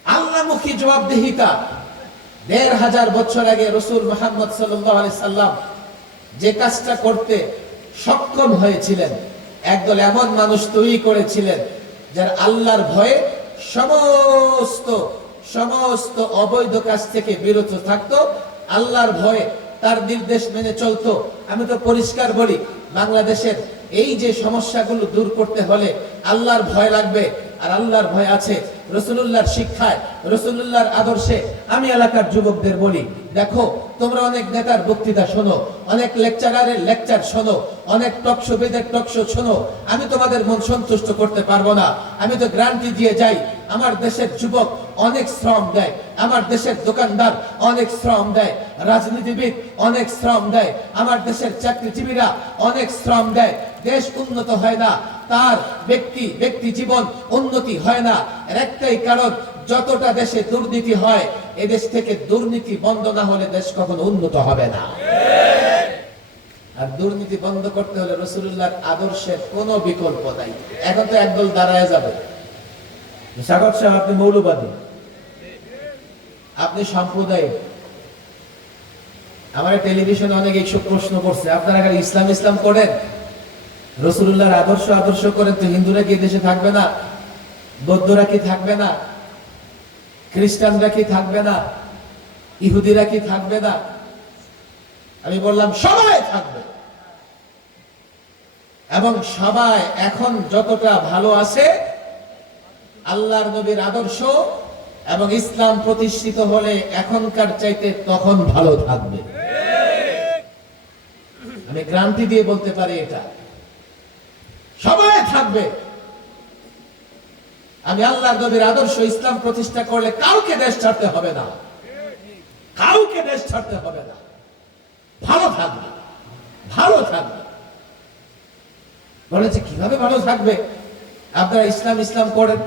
আল্লাহমুখী জবাবদিহিতা। ১৫০০ বছর আগে রাসূল মুহাম্মদ সাল্লাল্লাহু আলাইহি সাল্লাম যে কাজটা করতে সক্ষম হয়েছিলেন, একদল এমন মানুষ তৈরি করেছিলেন যারা আল্লাহর ভয়ে সমস্ত অবৈধ কাজ থেকে বিরত থাকতো, আল্লাহর ভয়ে তার নির্দেশ মেনে চলতো। আমি তো পরিষ্কার বলি, বাংলাদেশের এই যে সমস্যাগুলো দূর করতে হলে আল্লাহর ভয় লাগবে। আর আল্লাহর ভয় আছে রাসূলুল্লাহর শিক্ষায়, রাসূলুল্লাহর আদর্শে। আমি এলাকার যুবকদের বলি, দেখো তোমরা অনেক নেতার বক্তৃতা শোনো, অনেক লেকচারারের লেকচার শোনো, অনেক টকশোবিদের টকশো শোনো, আমি তোমাদের মন সন্তুষ্ট করতে পারবো না। আমি তো গ্যারান্টি দিয়ে যাই, আমার দেশের যুবক অনেক শ্রম দেয়, আমার দেশের দোকানদার অনেক শ্রম দেয়, রাজনীতিবিদ অনেক শ্রম দেয়, আমার দেশের চাকরিজীবীরা অনেক শ্রম দেয়। দেশ উন্নত হয় না, তার ব্যক্তি জীবন উন্নতি হয় না। এর একটাই কারণ, যতটা দেশে দুর্নীতি হয়, এদেশ থেকে দুর্নীতি বন্ধ না হলে দেশ কখনো উন্নত হবে না। আর দুর্নীতি বন্ধ করতে হলে রাসূলুল্লাহর আদর্শের কোনো বিকল্প নাই। এখন তো একদল দাঁড়ায় যাবে, সাগর সাহেব আপনি মৌলবাদী, আপনি সাম্প্রদায়িক। আমার টেলিভিশনে অনেক এইসব প্রশ্ন করছে, আপনারা খালি ইসলাম করেন, রাসূলুল্লাহর আদর্শ করেন, তো হিন্দুরা কি দেশে থাকবে না? বৌদ্ধরা কি থাকবে না? খ্রিস্টানরা কি থাকবে না? ইহুদিরা কি থাকবে না? আমি বললাম সবাই থাকবে, এবং সবাই এখন যতটা ভালো আছে, আল্লাহর নবীর আদর্শ এবং ইসলাম প্রতিষ্ঠিত হলে এখনকার চাইতে তখন ভালো থাকবে। আমি গ্যারান্টি দিয়ে বলতে পারি, এটা সবাই থাকবে। আমি আল্লাহর নবীর আদর্শ ইসলাম প্রতিষ্ঠা করলে কাউকে দেশ ছাড়তে হবে না, কাউকে দেশ ছাড়তে হবে না, ভালো থাকবে, ভালো থাকবে। বলেছে কিভাবে ভালো থাকবে? আপনারা ইসলাম করেন,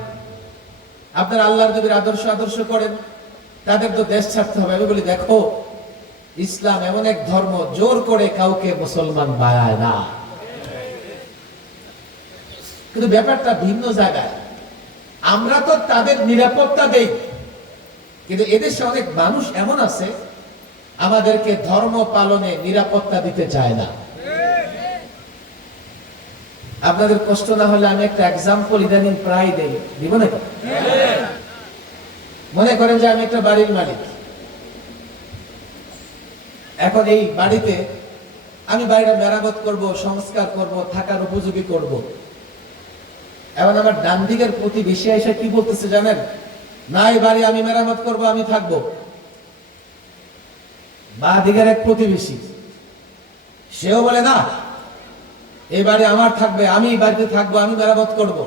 আপনারা আল্লাহর নবীর আদর্শ করেন, তাদের তো দেশ ছাড়তে হবে। আমি বলি দেখো, ইসলাম এমন এক ধর্ম, জোর করে কাউকে মুসলমান বানায় না। কিন্তু ব্যাপারটা ভিন্ন জায়গায়। আমরা তো তাদের নিরাপত্তা দেই, কিন্তু এদেশে অনেক মানুষ এমন আছে আমাদেরকে ধর্ম পালনে নিরাপত্তা দিতে চায় না। আপনাদের কষ্ট না হলে আমি একটা এক্সাম্পল ইদানিং প্রায় দেই, দিব নাকি? মনে করেন যে আমি একটা বাড়ির মালিক, এখন এই বাড়িতে আমি বাড়িটা মেরামত করব, সংস্কার করব, থাকার উপযোগী করব। এখন আমার ডান দিকের প্রতিবেশী এসে কি বলতেছে জানেন? না, এই বাড়ি আমি মেরামত করব, আমি থাকবো। বাঁ দিকের এক প্রতিবেশী সেও বলে না, এই বাড়ি আমার থাকবে, আমি বাড়িতে থাকবো, আমি মেরামত করব।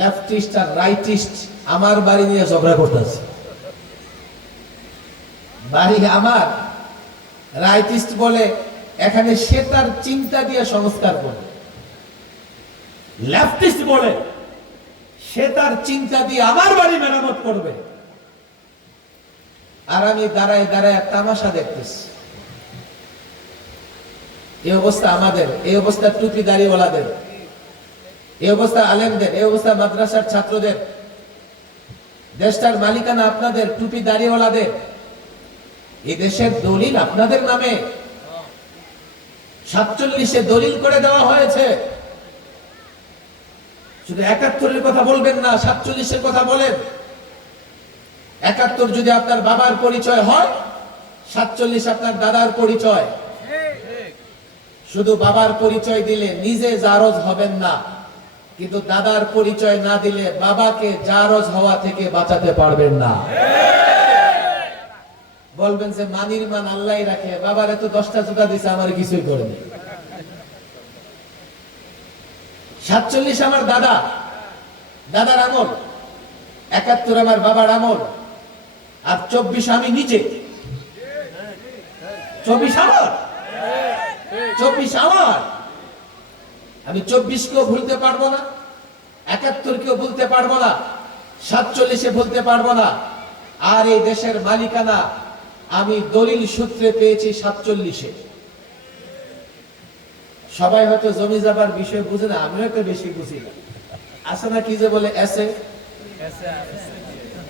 লেফটিস্ট আর রাইটিস্ট আমার বাড়ি নিয়ে ঝগড়া করতেছে। বাড়ি আমার, রাইটিস্ট বলে এখানে সে তার চিন্তা দিয়ে সংস্কার করবে, লেফটিস্ট বলে সে তার চিন্তা দিয়ে আমার বাড়ি মেরামত করবে। আর আমি দাঁড়ায় তামাশা দেখতেছি। এই অবস্থা আমাদের, এই অবস্থা টুপি দাড়িওয়ালাদের, এই অবস্থা আলেমদের, এই অবস্থা মাদ্রাসার ছাত্রদের, দেশটার মালিকানা আপনাদের, টুপি দাড়িওয়ালাদের। এই দেশের দলিল আপনাদের নামে 47-এ দলিল করে দেওয়া হয়েছে। শুধু 71-এর কথা বলবেন না, 47-এর কথা বলেন। 71 যদি আপনার বাবার পরিচয় হয়, 47 আপনার দাদার পরিচয়। শুধু বাবার পরিচয় দিলে নিজে জারজ হবেন না, কিন্তু দাদার পরিচয় না দিলে বাবাকে জারজ হওয়া থেকে বাঁচাতে পারবেন না। বলবেন যে মানির মান আল্লাহই রাখে, বাবার এত 10টা জুতা দিছে, আমার কিছুই করেনি। 47 আমার দাদা, দাদার আমল, 71 আমার বাবার আমল, আর 24 আমি নিজে। 24 আমার, 24 আমার। আমি 24-কেও ভুলতে পারবো না, 71-কেও ভুলতে পারবো না, 47-এ ভুলতে পারবো না। আর এই দেশের মালিকানা আমি দলিল সূত্রে পেয়েছি 47-এ। সবাই হয়তো জমি জমার বিষয় বুঝে না, আমিও একটা বেশি বুঝি না। আছে না কি যে বলে এসে,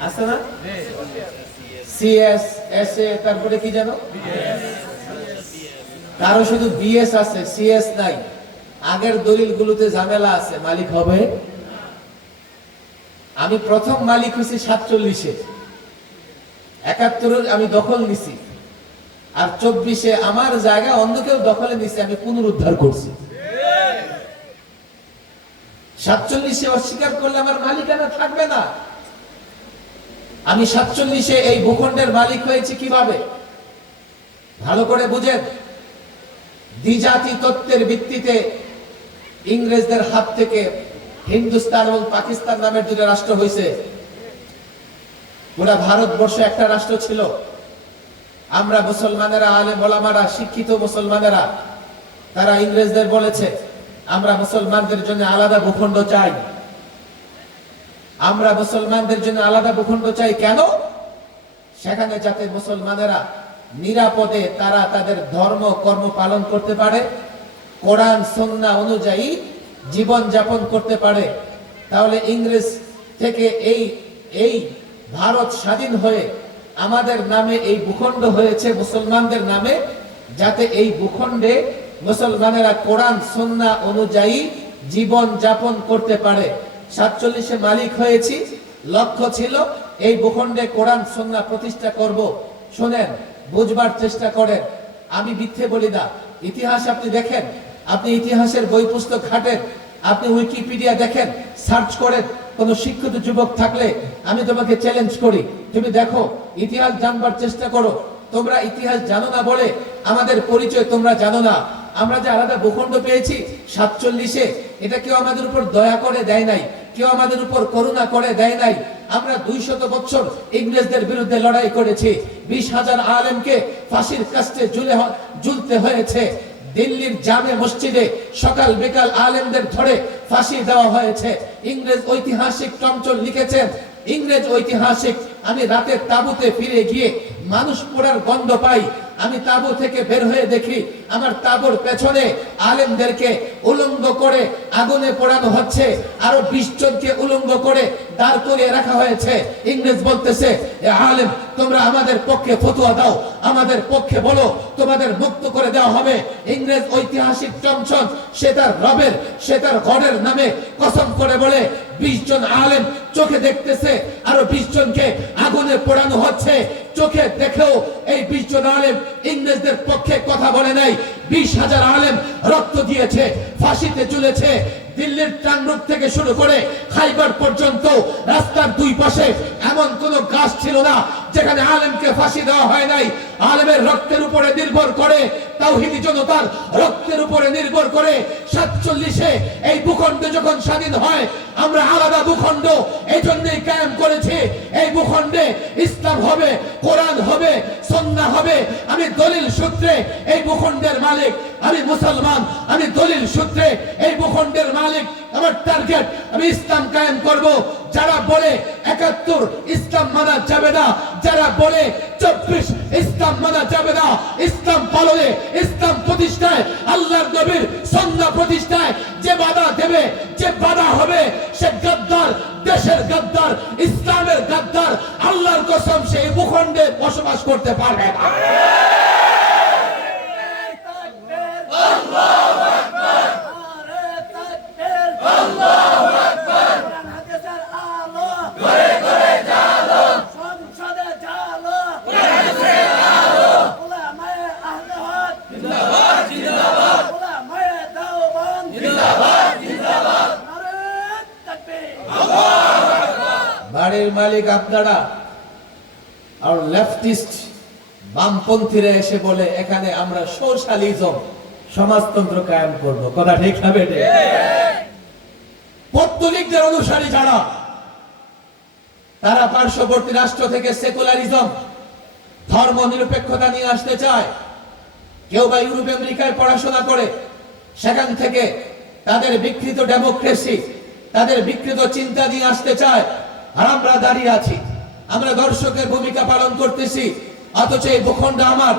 আছে না সিএস এসএ, তারপরে কি জানো, কারো শুধু বিএস আছে, সিএস নাই। আগের দলিলগুলোতে ঝামেলা আছে, মালিক হবে। আমি প্রথম মালিক হয়েছি 47-এ, 71 আমি দখল নিছি, আর 24-এ আমার জায়গা অন্য কেউ দখলে নিছে, আমি পুনরুদ্ধার করছি। 47-এ অস্বীকার করলে আমার মালিকানা থাকবে না। আমি 47-এ এই ভূখণ্ডের মালিক হয়েছি কিভাবে, ভালো করে বুঝেন। দ্বিজাতি তত্ত্বের ভিত্তিতে ইংরেজদের হাত থেকে হিন্দুস্তান এবং পাকিস্তান নামের দুটো রাষ্ট্র হয়েছে। পুরা ভারতবর্ষে একটা রাষ্ট্র ছিল। আমরা মুসলমানেরা, আলেম ওলামারা, শিক্ষিত মুসলমানেরা, তারা ইংরেজদের বলেছে আমরা মুসলমানদের জন্য আলাদা ভূখণ্ড চাই। আমরা মুসলমানদের জন্য আলাদা ভূখণ্ড চাই কেন? সেখানে যাতে মুসলমানেরা নিরাপদে তারা তাদের ধর্ম কর্ম পালন করতে পারে, কোরআন সুন্নাহ অনুযায়ী জীবন যাপন করতে পারে। তাহলে ইংরেজ থেকে এই ভারত স্বাধীন হয়ে আমাদের নামে এই ভূখণ্ড হয়েছে মুসলমানদের নামে, যাতে এই ভূখণ্ডে মুসলমানেরা কোরআন সুন্নাহ অনুযায়ী জীবন যাপন করতে পারে। 47-এ মালিক হয়েছি, লক্ষ্য ছিল এই ভূখণ্ডে কোরআন সুন্নাহ প্রতিষ্ঠা করব। শোনেন, বুঝবার চেষ্টা করেন, আমি মিথ্যে বলি না। ইতিহাস আপনি দেখেন, আপনি ইতিহাসের বই পুস্তক ঘাটেন, আপনি উইকিপিডিয়া দেখেন, সার্চ করেন। কোন শিক্ষিত যুবক থাকলে আমি তোমাকে চ্যালেঞ্জ করি, তুমি দেখো, ইতিহাস জানবার চেষ্টা করো। তোমরা ইতিহাস জানো না বলে আমাদের পরিচয় তোমরা জানো না। আমরা যে আলাদা ভূখণ্ড পেয়েছি 47-এ, এটা কেউ আমাদের উপর দয়া করে দেয় নাই, কেউ আমাদের উপর করুণা করে দেয় নাই। আমরা 200 বছর ইংরেজদের বিরুদ্ধে লড়াই করেছি। 20,000 আলেমকে ফাঁসির কাস্টে ঝুলতে হয়েছে। দিল্লির জামে মসজিদে সকাল বিকাল আলেমদের ধরে ফাঁসি দেওয়া হয়েছে। ইংরেজ ঐতিহাসিক চঞ্চল লিখেছেন, ইংরেজ ঐতিহাসিক, আমি রাতের তাঁবুতে ফিরে গিয়ে মানুষ পোড়ার গন্ধ পাই। আমি তাঁবু থেকে বের হয়ে দেখি আমার তাঁবুর পেছনে আলেমদেরকে উলঙ্গ করে আগুনে পোড়ানো হচ্ছে, আরো 20 জনকে উলঙ্গ করে দাঁড় করিয়ে রাখা হয়েছে। ইংরেজ বলতেছে, এ আলেম, তোমরা আমাদের পক্ষে ফতোয়া দাও, আমাদের পক্ষে বলো, তোমাদের মুক্ত করে দেওয়া হবে। ইংরেজ ঐতিহাসিক চমচম সে তার রবের, সে তার গডের নামে কসম করে বলে 20 জন আলেম চোখে দেখতেছে, আরো 20 জনকে আগুনে পোড়ানো হচ্ছে। চোখে দেখেও এই 20 জন আলেম ইংরেজদের পক্ষে কথা বলে নাই। 20,000 আলেম রক্ত দিয়েছে, ফাঁসিতে ঝুলেছে। দিল্লির টাংরুপ থেকে শুরু করে খাইবার পর্যন্ত রাস্তার দুই পাশে এমন কোন গাছ ছিল না যেখানে আলেমকে ফাঁসি দেওয়া হয় নাই। আলেমের রক্তের উপরে নির্ভর করে, তাওহীদি জনতার রক্তের উপরে নির্ভর করে 47-এ এই ভূখণ্ড যখন স্বাধীন হয়, আমরা আলাদা ভূখণ্ড এই জন্যই কায়েম করেছি। এই ভূখণ্ডে ইসলাম হবে, কোরআন হবে, সুন্নাহ হবে। আমি দলিল সূত্রে এই ভূখণ্ডের মালিক, আমি মুসলমান, আমি দলিল সূত্রে এই ভূখণ্ডের মালিক। আমার টার্গেট, আমি ইসলাম কায়েম করব। যারা বলে 71 ইসলাম মানা যাবে না, যারা বলে 24 ইসলাম মানা যাবে না, ইসলাম পালনে, ইসলাম প্রতিষ্ঠায়, আল্লাহর নবীর সুন্নাহ প্রতিষ্ঠায় যে বাধা দেবে, যে বাধা হবে, সে গাদ্দার, দেশের গাদ্দার, ইসলামের গাদ্দার। আল্লাহর কসম সেই ভূখণ্ডে বসবাস করতে পারবে না। বাড়ির মালিক আপনারা আর লেফটিস্ট বামপন্থীরা এসে বলে এখানে আমরা সোশ্যালিজম সমাজতন্ত্র কায়েম করব। কথা ঠিক না বেটে? পৌত্তলিকদের অনুসারী যারা, তারা পার্শ্ববর্তী রাষ্ট্র থেকে সেকুলারিজম ধর্ম নিরপেক্ষতা নিয়ে আসতে চায়। কেউ বা ইউরোপ আমেরিকায় পড়াশোনা করে সেখান থেকে তাদের বিকৃত ডেমোক্রেসি, তাদের বিকৃত চিন্তা নিয়ে আসতে চায়। আর আমরা দাঁড়িয়ে আছি, আমরা দর্শকের ভূমিকা পালন করতেছি। অথচ এই ভূখণ্ড আমার।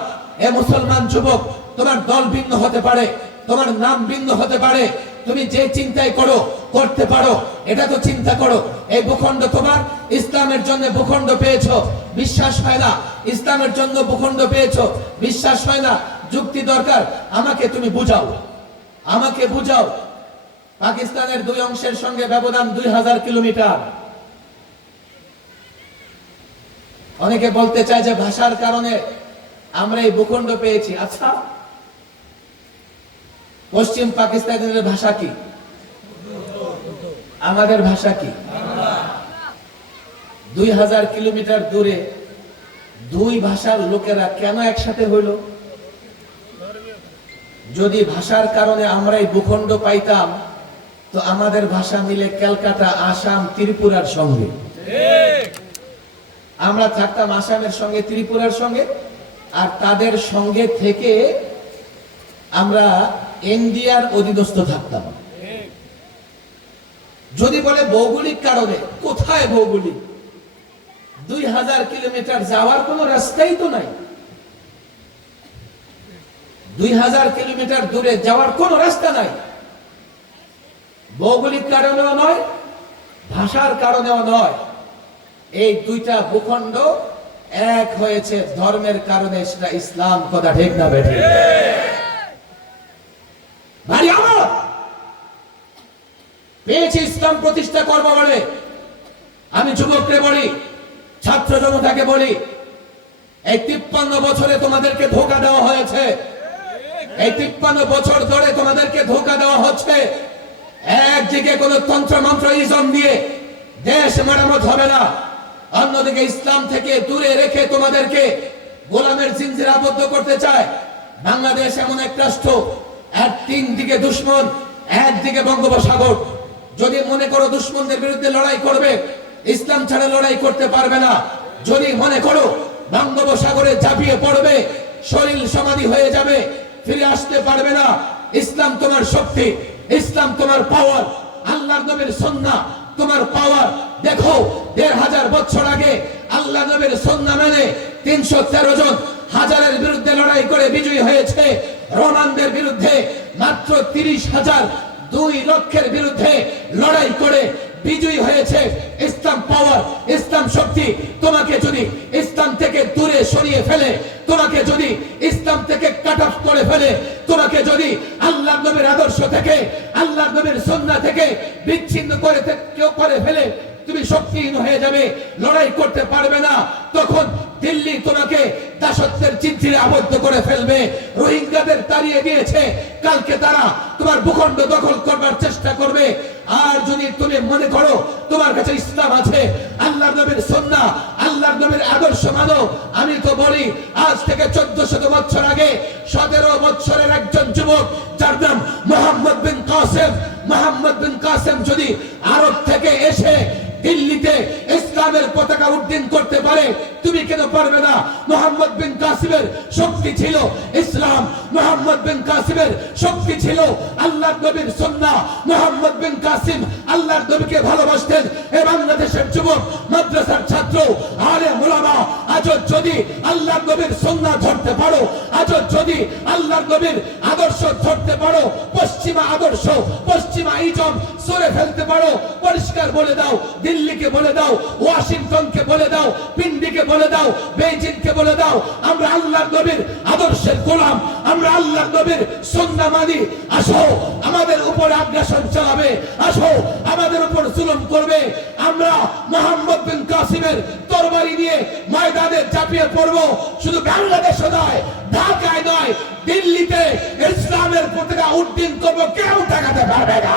এ মুসলমান যুবক, তোমার দল ভিন্ন হতে পারে, তোমার নাম ভিন্ন হতে পারে, তুমি যে চিন্তাই করো করতে পারো, এটা তো চিন্তা করো এই ভূখণ্ড তোমার। ইসলামের জন্য ভূখণ্ড পেয়েছো, বিশ্বাস হয় না? ইসলামের জন্য ভূখণ্ড পেয়েছো, বিশ্বাস হয় না? যুক্তি দরকার, আমাকে তুমি বুঝাও, আমাকে বুঝাও। পাকিস্তানের দুই অংশের সঙ্গে ব্যবধান 2000 কিলোমিটার। অনেকে বলতে চায় যে ভাষার কারণে আমরা এই ভূখণ্ড পেয়েছি। আচ্ছা, পশ্চিম পাকিস্তানের ভাষা কি? আমাদের ভাষা কি? 2000 কিলোমিটার দূরে দুই ভাষার লোকেরা কেন একসাথে হইল? যদি ভাষার কারণে আমরা এই ভূখণ্ড পাইতাম, তো আমাদের ভাষা মিলে ক্যালকাটা, আসাম, ত্রিপুরার সঙ্গে। আমরা থাকতাম আসামের সঙ্গে, ত্রিপুরার সঙ্গে, আর তাদের সঙ্গে থেকে আমরা ইন্ডিয়ার অধীনস্থ থাকতাম। যদি বলে ভৌগোলিক কারণে, কোথায় ভৌগোলিক? 2000 কিলোমিটার যাওয়ার কোন রাস্তাই তো নাই। 2000 কিলোমিটার দূরে যাওয়ার কোন রাস্তা নাই। ভৌগোলিক কারণেও নয়, ভাষার কারণেও নয়। এই দুইটা ভূখণ্ড এক হয়েছে ধর্মের কারণে, সেটা ইসলাম। কথা ঠিক না বেঠিক? ভাই আমার পেয়েছি ইসলাম প্রতিষ্ঠা করবো বলে। আমি যুবককে বলি, ছাত্র জনতাকে বলি, এই 53 বছরে তোমাদেরকে ধোঁকা দেওয়া হয়েছে। এই 53 বছর ধরে তোমাদেরকে ধোঁকা দেওয়া হচ্ছে। একদিকে কোন তন্ত্র মন্ত্র ইজম দিয়ে দেশ মেরামত হবে না, অন্যদিকে ইসলাম থেকে দূরে রেখে তোমাদেরকে গোলামের জিনজিরে আবদ্ধ করতে চায়। বাংলাদেশ এমন এক রাষ্ট্র, আর 3 দিকে দুশ্মন, একদিকে বঙ্গোপসাগর। যদি মনে করো দুশ্মনদের বিরুদ্ধে লড়াই করবে, ইসলাম ছাড়া লড়াই করতে পারবে না। যদি মনে করো বঙ্গোপসাগরে ঝাঁপিয়ে পড়বে, শরীর সমাধি হয়ে যাবে, ফিরে আসতে পারবে না। ইসলাম তোমার শক্তি, ইসলাম তোমার পাওয়ার, আল্লাহর নবীর সুন্নাহ তোমার পাওয়ার। দেখো 1500 বছর আগে আল্লাহ নবীর সুন্নাহ মেনে 313 জন হাজারের বিরুদ্ধে লড়াই করে বিজয়ী হয়েছে। রোমানদের বিরুদ্ধে মাত্র 30,000, 2 লক্ষের বিরুদ্ধে লড়াই করে বিজয়ী হয়েছে। ইসলাম পাওয়ার, ইসলাম শক্তি। তোমাকে যদি ইসলাম থেকে দূরে সরিয়ে ফেলে, তোমাকে যদি ইসলাম থেকে কাট অফ করে ফেলে, তোমাকে যদি আল্লাহর নবীর আদর্শ থেকে, আল্লাহর নবীর সুন্নাহ থেকে বিচ্ছিন্ন করে কেউ করে ফেলে, তুমি শক্তিহীন হয়ে যাবে, লড়াই করতে পারবে না। তখন দিল্লি তোমাকে দাসত্বের চিন্তিরে আবদ্ধ করে ফেলবে। রোহিঙ্গাদের তাড়িয়ে দিয়েছে, কালকে তারা তোমার ভূখণ্ড দখল করবার চেষ্টা করবে। আর যদি তুমি মনে করো তোমার কাছে ইসলাম আছে, আল্লাহর নবীর সুন্নাহ, আল্লাহর নবীর আদর্শ মানো, আমি তো বলি আজ থেকে 1400 বছর আগে 17 বছরের একজন যুবক যার নাম মোহাম্মদ বিন কাসেম, মোহাম্মদ বিন কাসেম যদি আরব থেকে এসে দিল্লিতে ইসলামের পতাকা উড্ডীন করতে পারে, তুমি কেন পারবে না? মোহাম্মদ বিন কাসিমের শক্তি ছিল ইসলাম, মোহাম্মদ বিন কাসিমের শক্তি ছিল আল্লাহর নবীর সুন্নাহ। মোহাম্মদ বিন কাসিম আল্লাহর নবীকে ভালোবাসতেন। এই বাংলাদেশের যুবক, মাদ্রাসার ছাত্র, আলেম ওলামা, আজ যদি আল্লাহর নবীর সুন্নাহ ধরতে পারো, আজ যদি আল্লাহর নবীর আদর্শ ধরতে পারো, পশ্চিমা আদর্শ, পশ্চিমা ডিভিশন সরে ফেলতে পারো, পরিষ্কার বলে দাও, দিল্লিকে বলে দাও, ওয়াশিংটনকে বলে দাও, পিন্ডিকে বলে দাও, বেইজিংকে বলে দাও, আমরা আল্লাহর নবীর আদর্শের গোলাম, আমরা আল্লাহর নবীর সুন্নাহ মানি। আসো আমাদের উপর আগ্রাসন চালাবে, আসো আমাদের উপর জুলুম করবে, আমরা মোহাম্মদ বিন কাসিমের তরবারি নিয়ে ময়দানে চাপিয়ে পড়ব। শুধু বাংলাদেশে নয়, ঢাকায় নয়, দিল্লিতে ইসলামের পতাকা উড্ডীন করব, কেউ ঠেকাতে পারবে না।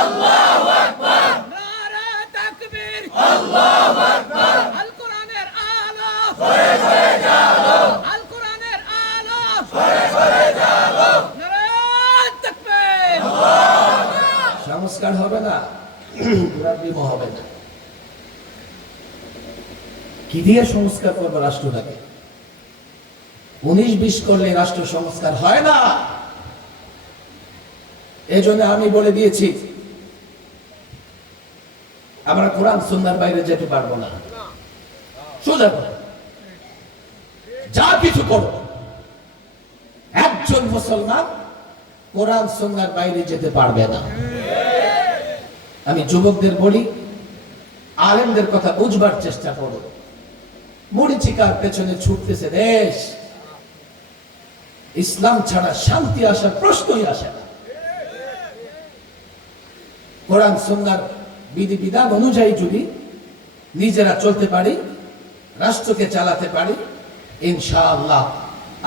আল্লাহু আকবার, নারে তাকবীর, আল্লাহু আকবার, আল কোরআনের আলো সরে সরে জালো, আল কোরআনের আলো সরে সরে জালো, নারে তাকবীর। সংস্কার হবে না, দুরাত্মীয় হবে না। কি দিয়ে সংস্কার করবে রাষ্ট্রটাকে? 19-20 করলে রাষ্ট্র সংস্কার হয় না। এজন্য আমি বলে দিয়েছি, আমরা কোরআন সুন্নাহর বাইরে যেতে পারবো না। সোজা কথা, যা কিছু করো, একজন মুসলমান কোরআন সুন্নাহর বাইরে যেতে পারবে না। আমি যুবকদের বলি, আলেমদের কথা বুঝবার চেষ্টা করো। মরিচিকার পেছনে ছুটতেছে দেশ, ইসলাম ছাড়া শান্তি আসার প্রশ্নই আসে না। কোরআন সুন্নাহর বিধি বিধান অনুযায়ী যদি নিজেরা চলতে পারি, রাষ্ট্রকে চালাতে পারি, ইনশাআল্লাহ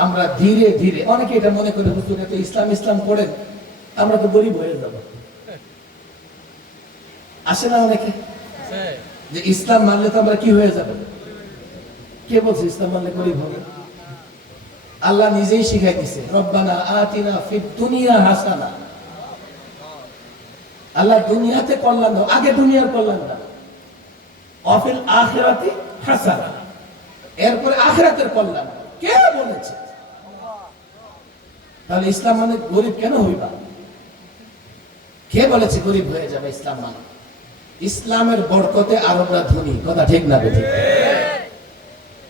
আমরা ধীরে ধীরে, অনেকে এটা মনে করে হুজুর এত ইসলাম ইসলাম করেন, আমরা তো গরিব হয়ে যাব। আসে না অনেকে যে ইসলাম মানলে তো আমরা কি হয়ে যাব? কে বলছে ইসলাম মানলে গরিব হবে? আল্লাহ নিজেই শিখাই দিছে, রব্বানা আতিনা ফিদ দুনিয়া হাসানা। আল্লাহ দুনিয়াতে কল্যাণ দাও, আগে দুনিয়ার কল্যাণ দাও। অফিল আখিরাতি হাসানা, এরপরে আখিরাতের কল্যাণ। কে বলেছে? তাহলে ইসলাম মানে গরিব কেন হইবা? কে বলেছে গরিব হয়ে যাবে ইসলাম মানে? ইসলামের বরকতে আরবরা ধনী, কথা ঠিক না বেঠিক?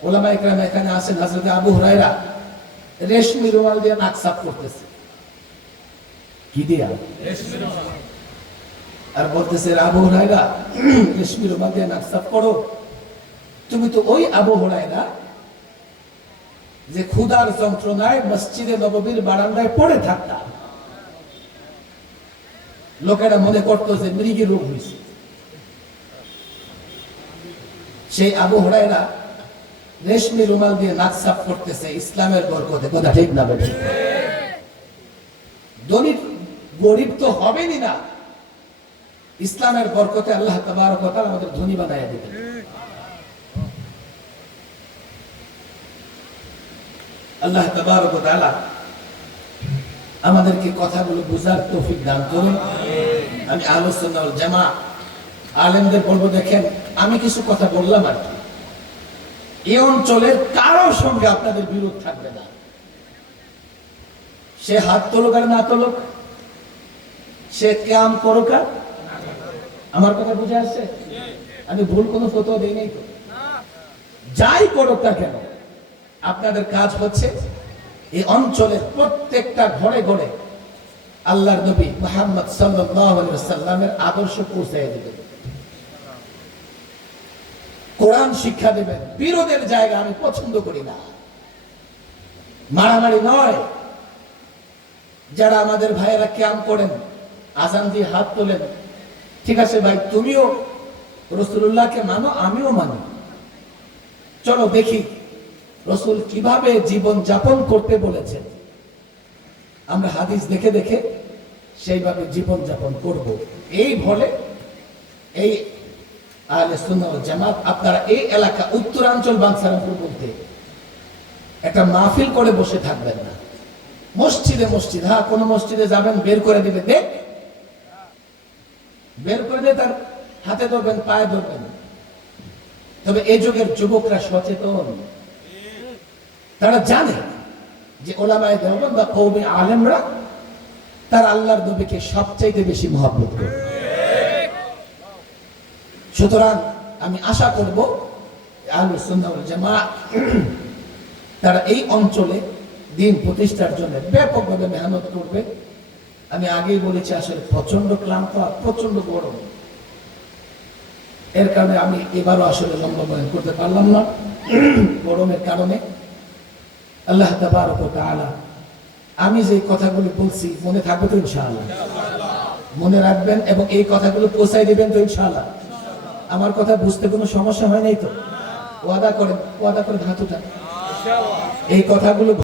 ওলামা ইকরাম এখানে আছেন, হযরত আবু হুরায়রা রেশমি রুমাল দিয়ে নাক সাফ করতেছে। কি দিয়া? আর বলতেছে, আবু হুরায়রা রেশমি রুমাল দিয়ে নাক সাফ করো, তুমি তো ওই আবু হুরায়রা যে ক্ষুধার যন্ত্রণায় মসজিদে নববীর বারান্দায় পড়ে থাকতা। লোকেরা মনে করতো যে মৃগী রোগ হয়েছে। সেই আবু হুরায়রা রেশমি রুমাল দিয়ে নাক সাফ করতেছে ইসলামের বরকতে, কথা ঠিক না বেঠিক? দলিত গরিব তো হবেনই না, ইসলামের বরকতে আল্লাহ তাবারক ওয়া তাআলা আমাদের ধনী বানায়া দিবেন। আল্লাহ তাবারক ওয়া তাআলা আমাদেরকে কথাগুলো বুঝার তৌফিক দান করুন। আমি আহলুস সুন্নাহ ওয়াল জামাত আলেমদের বলবো, দেখেন আমি কিছু কথা বললাম আর কি, এই অঞ্চলের কারোর সঙ্গে আপনাদের বিরোধ থাকবে না। সে হাত তোলুক আর না তোলুক, সে কিয়াম করুক আর, আমার কথা বুঝে আসছে? আমি ভুল কোনো ফতোয়া দেই নাই তো। যাই করুক না কেন, আপনাদের কাজ হচ্ছে এই অঞ্চলের প্রত্যেকটা ঘরে ঘরে আল্লাহর নবী মুহাম্মদ সাল্লাল্লাহু আলাইহি ওয়াসাল্লামের আদর্শ পৌঁছায় দিবেন, কোরআন শিক্ষা দেবেন। বিরোধের জায়গা আমি পছন্দ করি না, মারামারি নয়। যারা আমাদের ভাইয়েরা কিয়াম করেন, আজান দিয়ে হাত তোলেন, ঠিক আছে ভাই, তুমিও রাসূলুল্লাহকে মানো, আমিও মানি, চলো দেখি রাসূল কিভাবে জীবন যাপন করতে বলেছেন। আমরা হাদিস দেখে দেখে সেইভাবে জীবন যাপন করব। এই বলে এই আহলে সুন্নাহ ওয়াল জামাত, আপনারা এই এলাকা উত্তরাঞ্চল বাঞ্ছারামপুর বলতে একটা মাহফিল করে বসে থাকবেন না। মসজিদে মসজিদ, হ্যাঁ কোন মসজিদে যাবেন, বের করে দিবে, দেখ বের করে দিয়ে তার হাতে ধরবেন, পায়ে ধরবেন। তবে এই যুগের যুবকরা সচেতন, তারা জানে যে ওলামায়ে দেওবন্দ বা কওমি আলেমরা তার আল্লাহর নবীকে সবচাইতে বেশি মহব্বত করে। সুতরাং আমি আশা করব আহলুস সুন্নাহ ওয়াল জামাত তারা এই অঞ্চলে দিন প্রতিষ্ঠার জন্য ব্যাপকভাবে মেহনত করবে। আমি আগেই বলেছি আসলে প্রচন্ড ক্লান্ত আর প্রচন্ড গরম, এর কারণে আমি এবারও আসলে লম্বা বয়ান করতে পারলাম না গরমের কারণে। আল্লাহ তাবারক ওয়া তাআলা আমি যে কথাগুলো বলছি মনে থাকবে তো ইনশাআল্লাহ? মনে রাখবেন এবং এই কথাগুলো পৌঁছাই দিবেন তো ইনশাআল্লাহ? আমার কথা বুঝতে কোনো সমস্যা হয় নাই তো? ওয়াদা করেন হাত উঠান। এই কথাগুলো